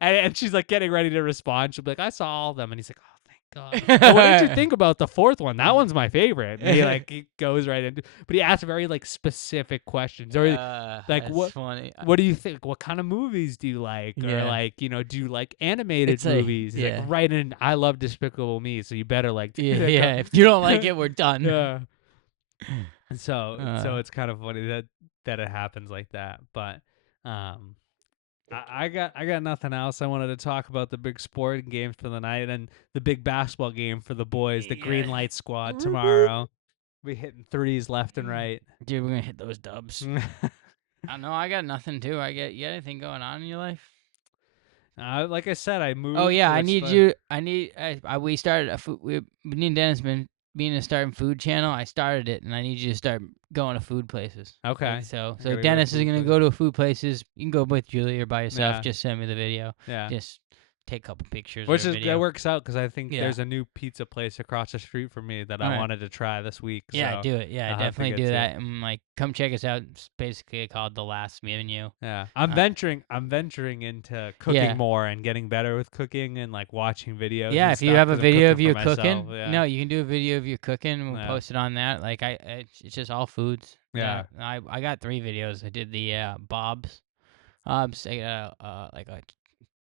And she's like getting ready to respond. She'll be like, "I saw all of them," and he's like, "Oh, thank God." "Oh, what did you think about the fourth one? That one's my favorite." And he goes right into, but he asks very like specific questions, or like That's funny. what do you think? What kind of movies do you like? Or Yeah. like, do you like animated It's like, movies? He's like, yeah. right in. I love Despicable Me, so you better like. Yeah. If you don't like it, we're done. Yeah. And so Uh, it's kind of funny that it happens like that. But um, I got nothing else. I wanted to talk about the big sporting games for the night and the big basketball game for the boys, the Green yeah. Light Squad tomorrow. We hitting threes left and right. Dude, we're gonna hit those dubs. I don't know. I got nothing too. You got anything going on in your life? Like I said, I moved. Oh yeah, I We're need sta- you. We started a food. Me and Dennis been being a starting food channel. I started it, and I need you to start going to food places. Okay. Like, so I gotta go to Dennis is food gonna place. go to food places. You can go with Julie or by yourself. Yeah. Just send me the video. Yeah. Just take a couple pictures Which or a is video. that works out because I think Yeah. there's a new pizza place across the street from me that I Alright. wanted to try this week. Yeah, So do it. Yeah, I'll have to definitely get do to that. it. And like, come check us out. It's basically called The Last Menu. Yeah, I'm venturing into cooking Yeah. more and getting better with cooking and like watching videos. Yeah, and if you stuff have a 'cause I'm video of cooking you for myself, cooking, Yeah. no, you can do a video of you cooking. And we'll Yeah. post it on that. Like it's just all foods. Yeah. I got 3 videos. I did the Bob's, like a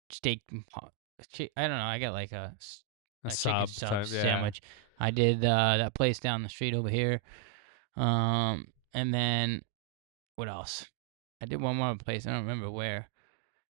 steak. I don't know. I got like A a chicken sub sub type, yeah. sandwich. I did that place down the street over here. And then what else? I did one more place. I don't remember where.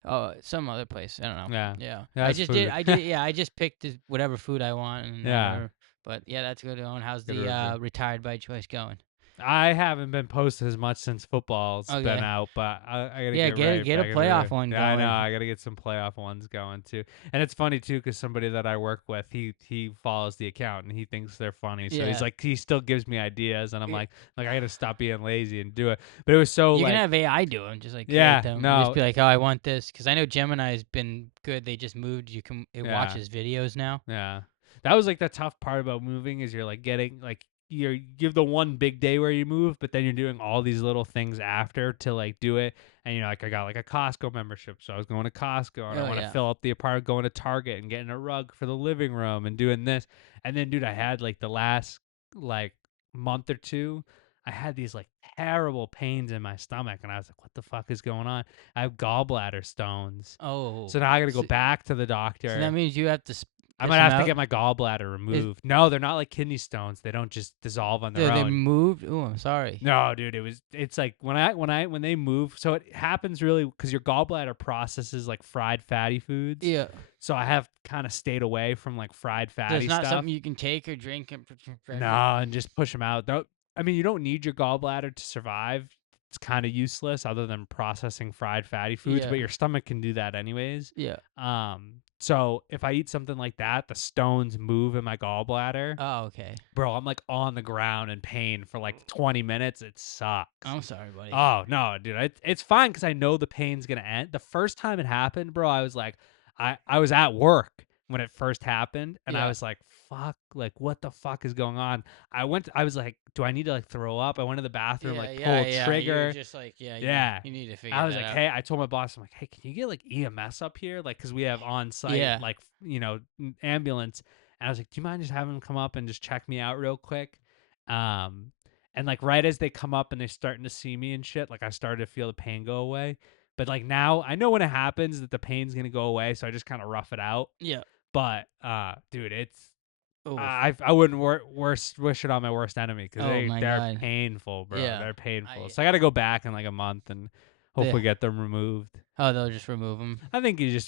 Oh, some other place. I don't know. Yeah. Yeah. That's food. I just picked whatever food I want and Yeah. whatever. But yeah, that's good going. How's Good the review. retired by choice going? I haven't been posting as much since football's been Okay. out, but I gotta Yeah, get right get a back into playoff it. one Yeah, I know. going. I gotta get some playoff ones going too. And it's funny too because somebody that I work with, he follows the account and he thinks they're funny. So he's Yeah. like, he still gives me ideas, and I'm Yeah. like I gotta stop being lazy and do it. But it was so You like, can have AI do them, just like yeah, create them. no, Just be like, oh, I want this, because I know Gemini has been good. They just moved. It Yeah. watches videos now. yeah. That was like the tough part about moving is you're like getting like you have the one big day where you move, but then you're doing all these little things after to like do it. And like I got like a Costco membership, so I was going to Costco and I Oh, want to yeah. fill up the apartment, going to Target and getting a rug for the living room and doing this. And then, dude, I had like the last like month or two, I had these like terrible pains in my stomach, and I was like, "What the fuck is going on?" I have gallbladder stones, Oh. so now I got to go So- back to the doctor. So that means you have to. I piss might 'em have to out? get my gallbladder removed. No, they're not like kidney stones. They don't just dissolve on their They own. moved. Oh, I'm sorry. No, dude, it's like when they move, so it happens really because your gallbladder processes like fried fatty foods. Yeah. So I have kind of stayed away from like fried fatty There's not stuff. something you can take or drink and No, and just push them out. I mean, you don't need your gallbladder to survive. It's kind of useless other than processing fried fatty foods, Yeah. but your stomach can do that anyways. Yeah. So if I eat something like that, the stones move in my gallbladder. Oh, okay. Bro, I'm like on the ground in pain for like 20 minutes. It sucks. I'm sorry, buddy. Oh, no, dude. It's fine because I know the pain's going to end. The first time it happened, bro, I was like, I was at work when it first happened, and I Yeah. was like, fuck, like, what the fuck is going on? I was like, do I need to like throw up? I went to the bathroom, like, pull a You trigger. were just like, Yeah. you need to figure I was that like, out. hey, I told my boss, I'm like, hey, can you get like EMS up here? Like, cause we have on site, Yeah. like, ambulance. And I was like, do you mind just having them come up and just check me out real quick? And like right as they come up and they're starting to see me and shit, like I started to feel the pain go away. But like now I know when it happens that the pain's gonna go away, so I just kind of rough it out. Yeah. But dude, it's Oof. I wouldn't wish it on my worst enemy because Oh my they're God. painful, bro. Yeah. They're painful. I- So I got to go back in like a month and hopefully get them removed. Oh, they'll just remove them. I think you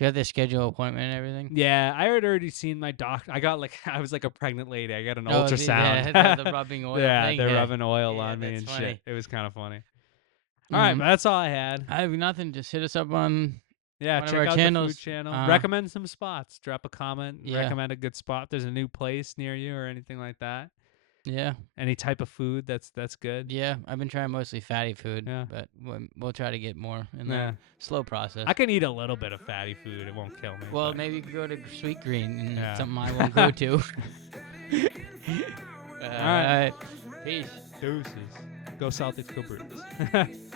have their schedule appointment and everything. yeah, I had already seen my doctor. I got like I was like a pregnant lady. I got an Oh, ultrasound. the rubbing oil Yeah, thing. they're Yeah. rubbing oil Yeah, on me that's and funny. shit. It was kind of funny. All right, but that's all I had. I have nothing. Just hit us up on Yeah, one of check our out channels. the food channel. Recommend some spots. Drop a comment. Yeah. Recommend a good spot. If there's a new place near you or anything like that. Yeah. Any type of food that's good. Yeah. I've been trying mostly fatty food, Yeah. but we'll try to get more in Yeah. the slow process. I can eat a little bit of fatty food. It won't kill me. Well, but- maybe you could go to Sweet Green, and Yeah. something I won't go to. All right. right. Peace. Deuces. Go Celtics, go Bruins.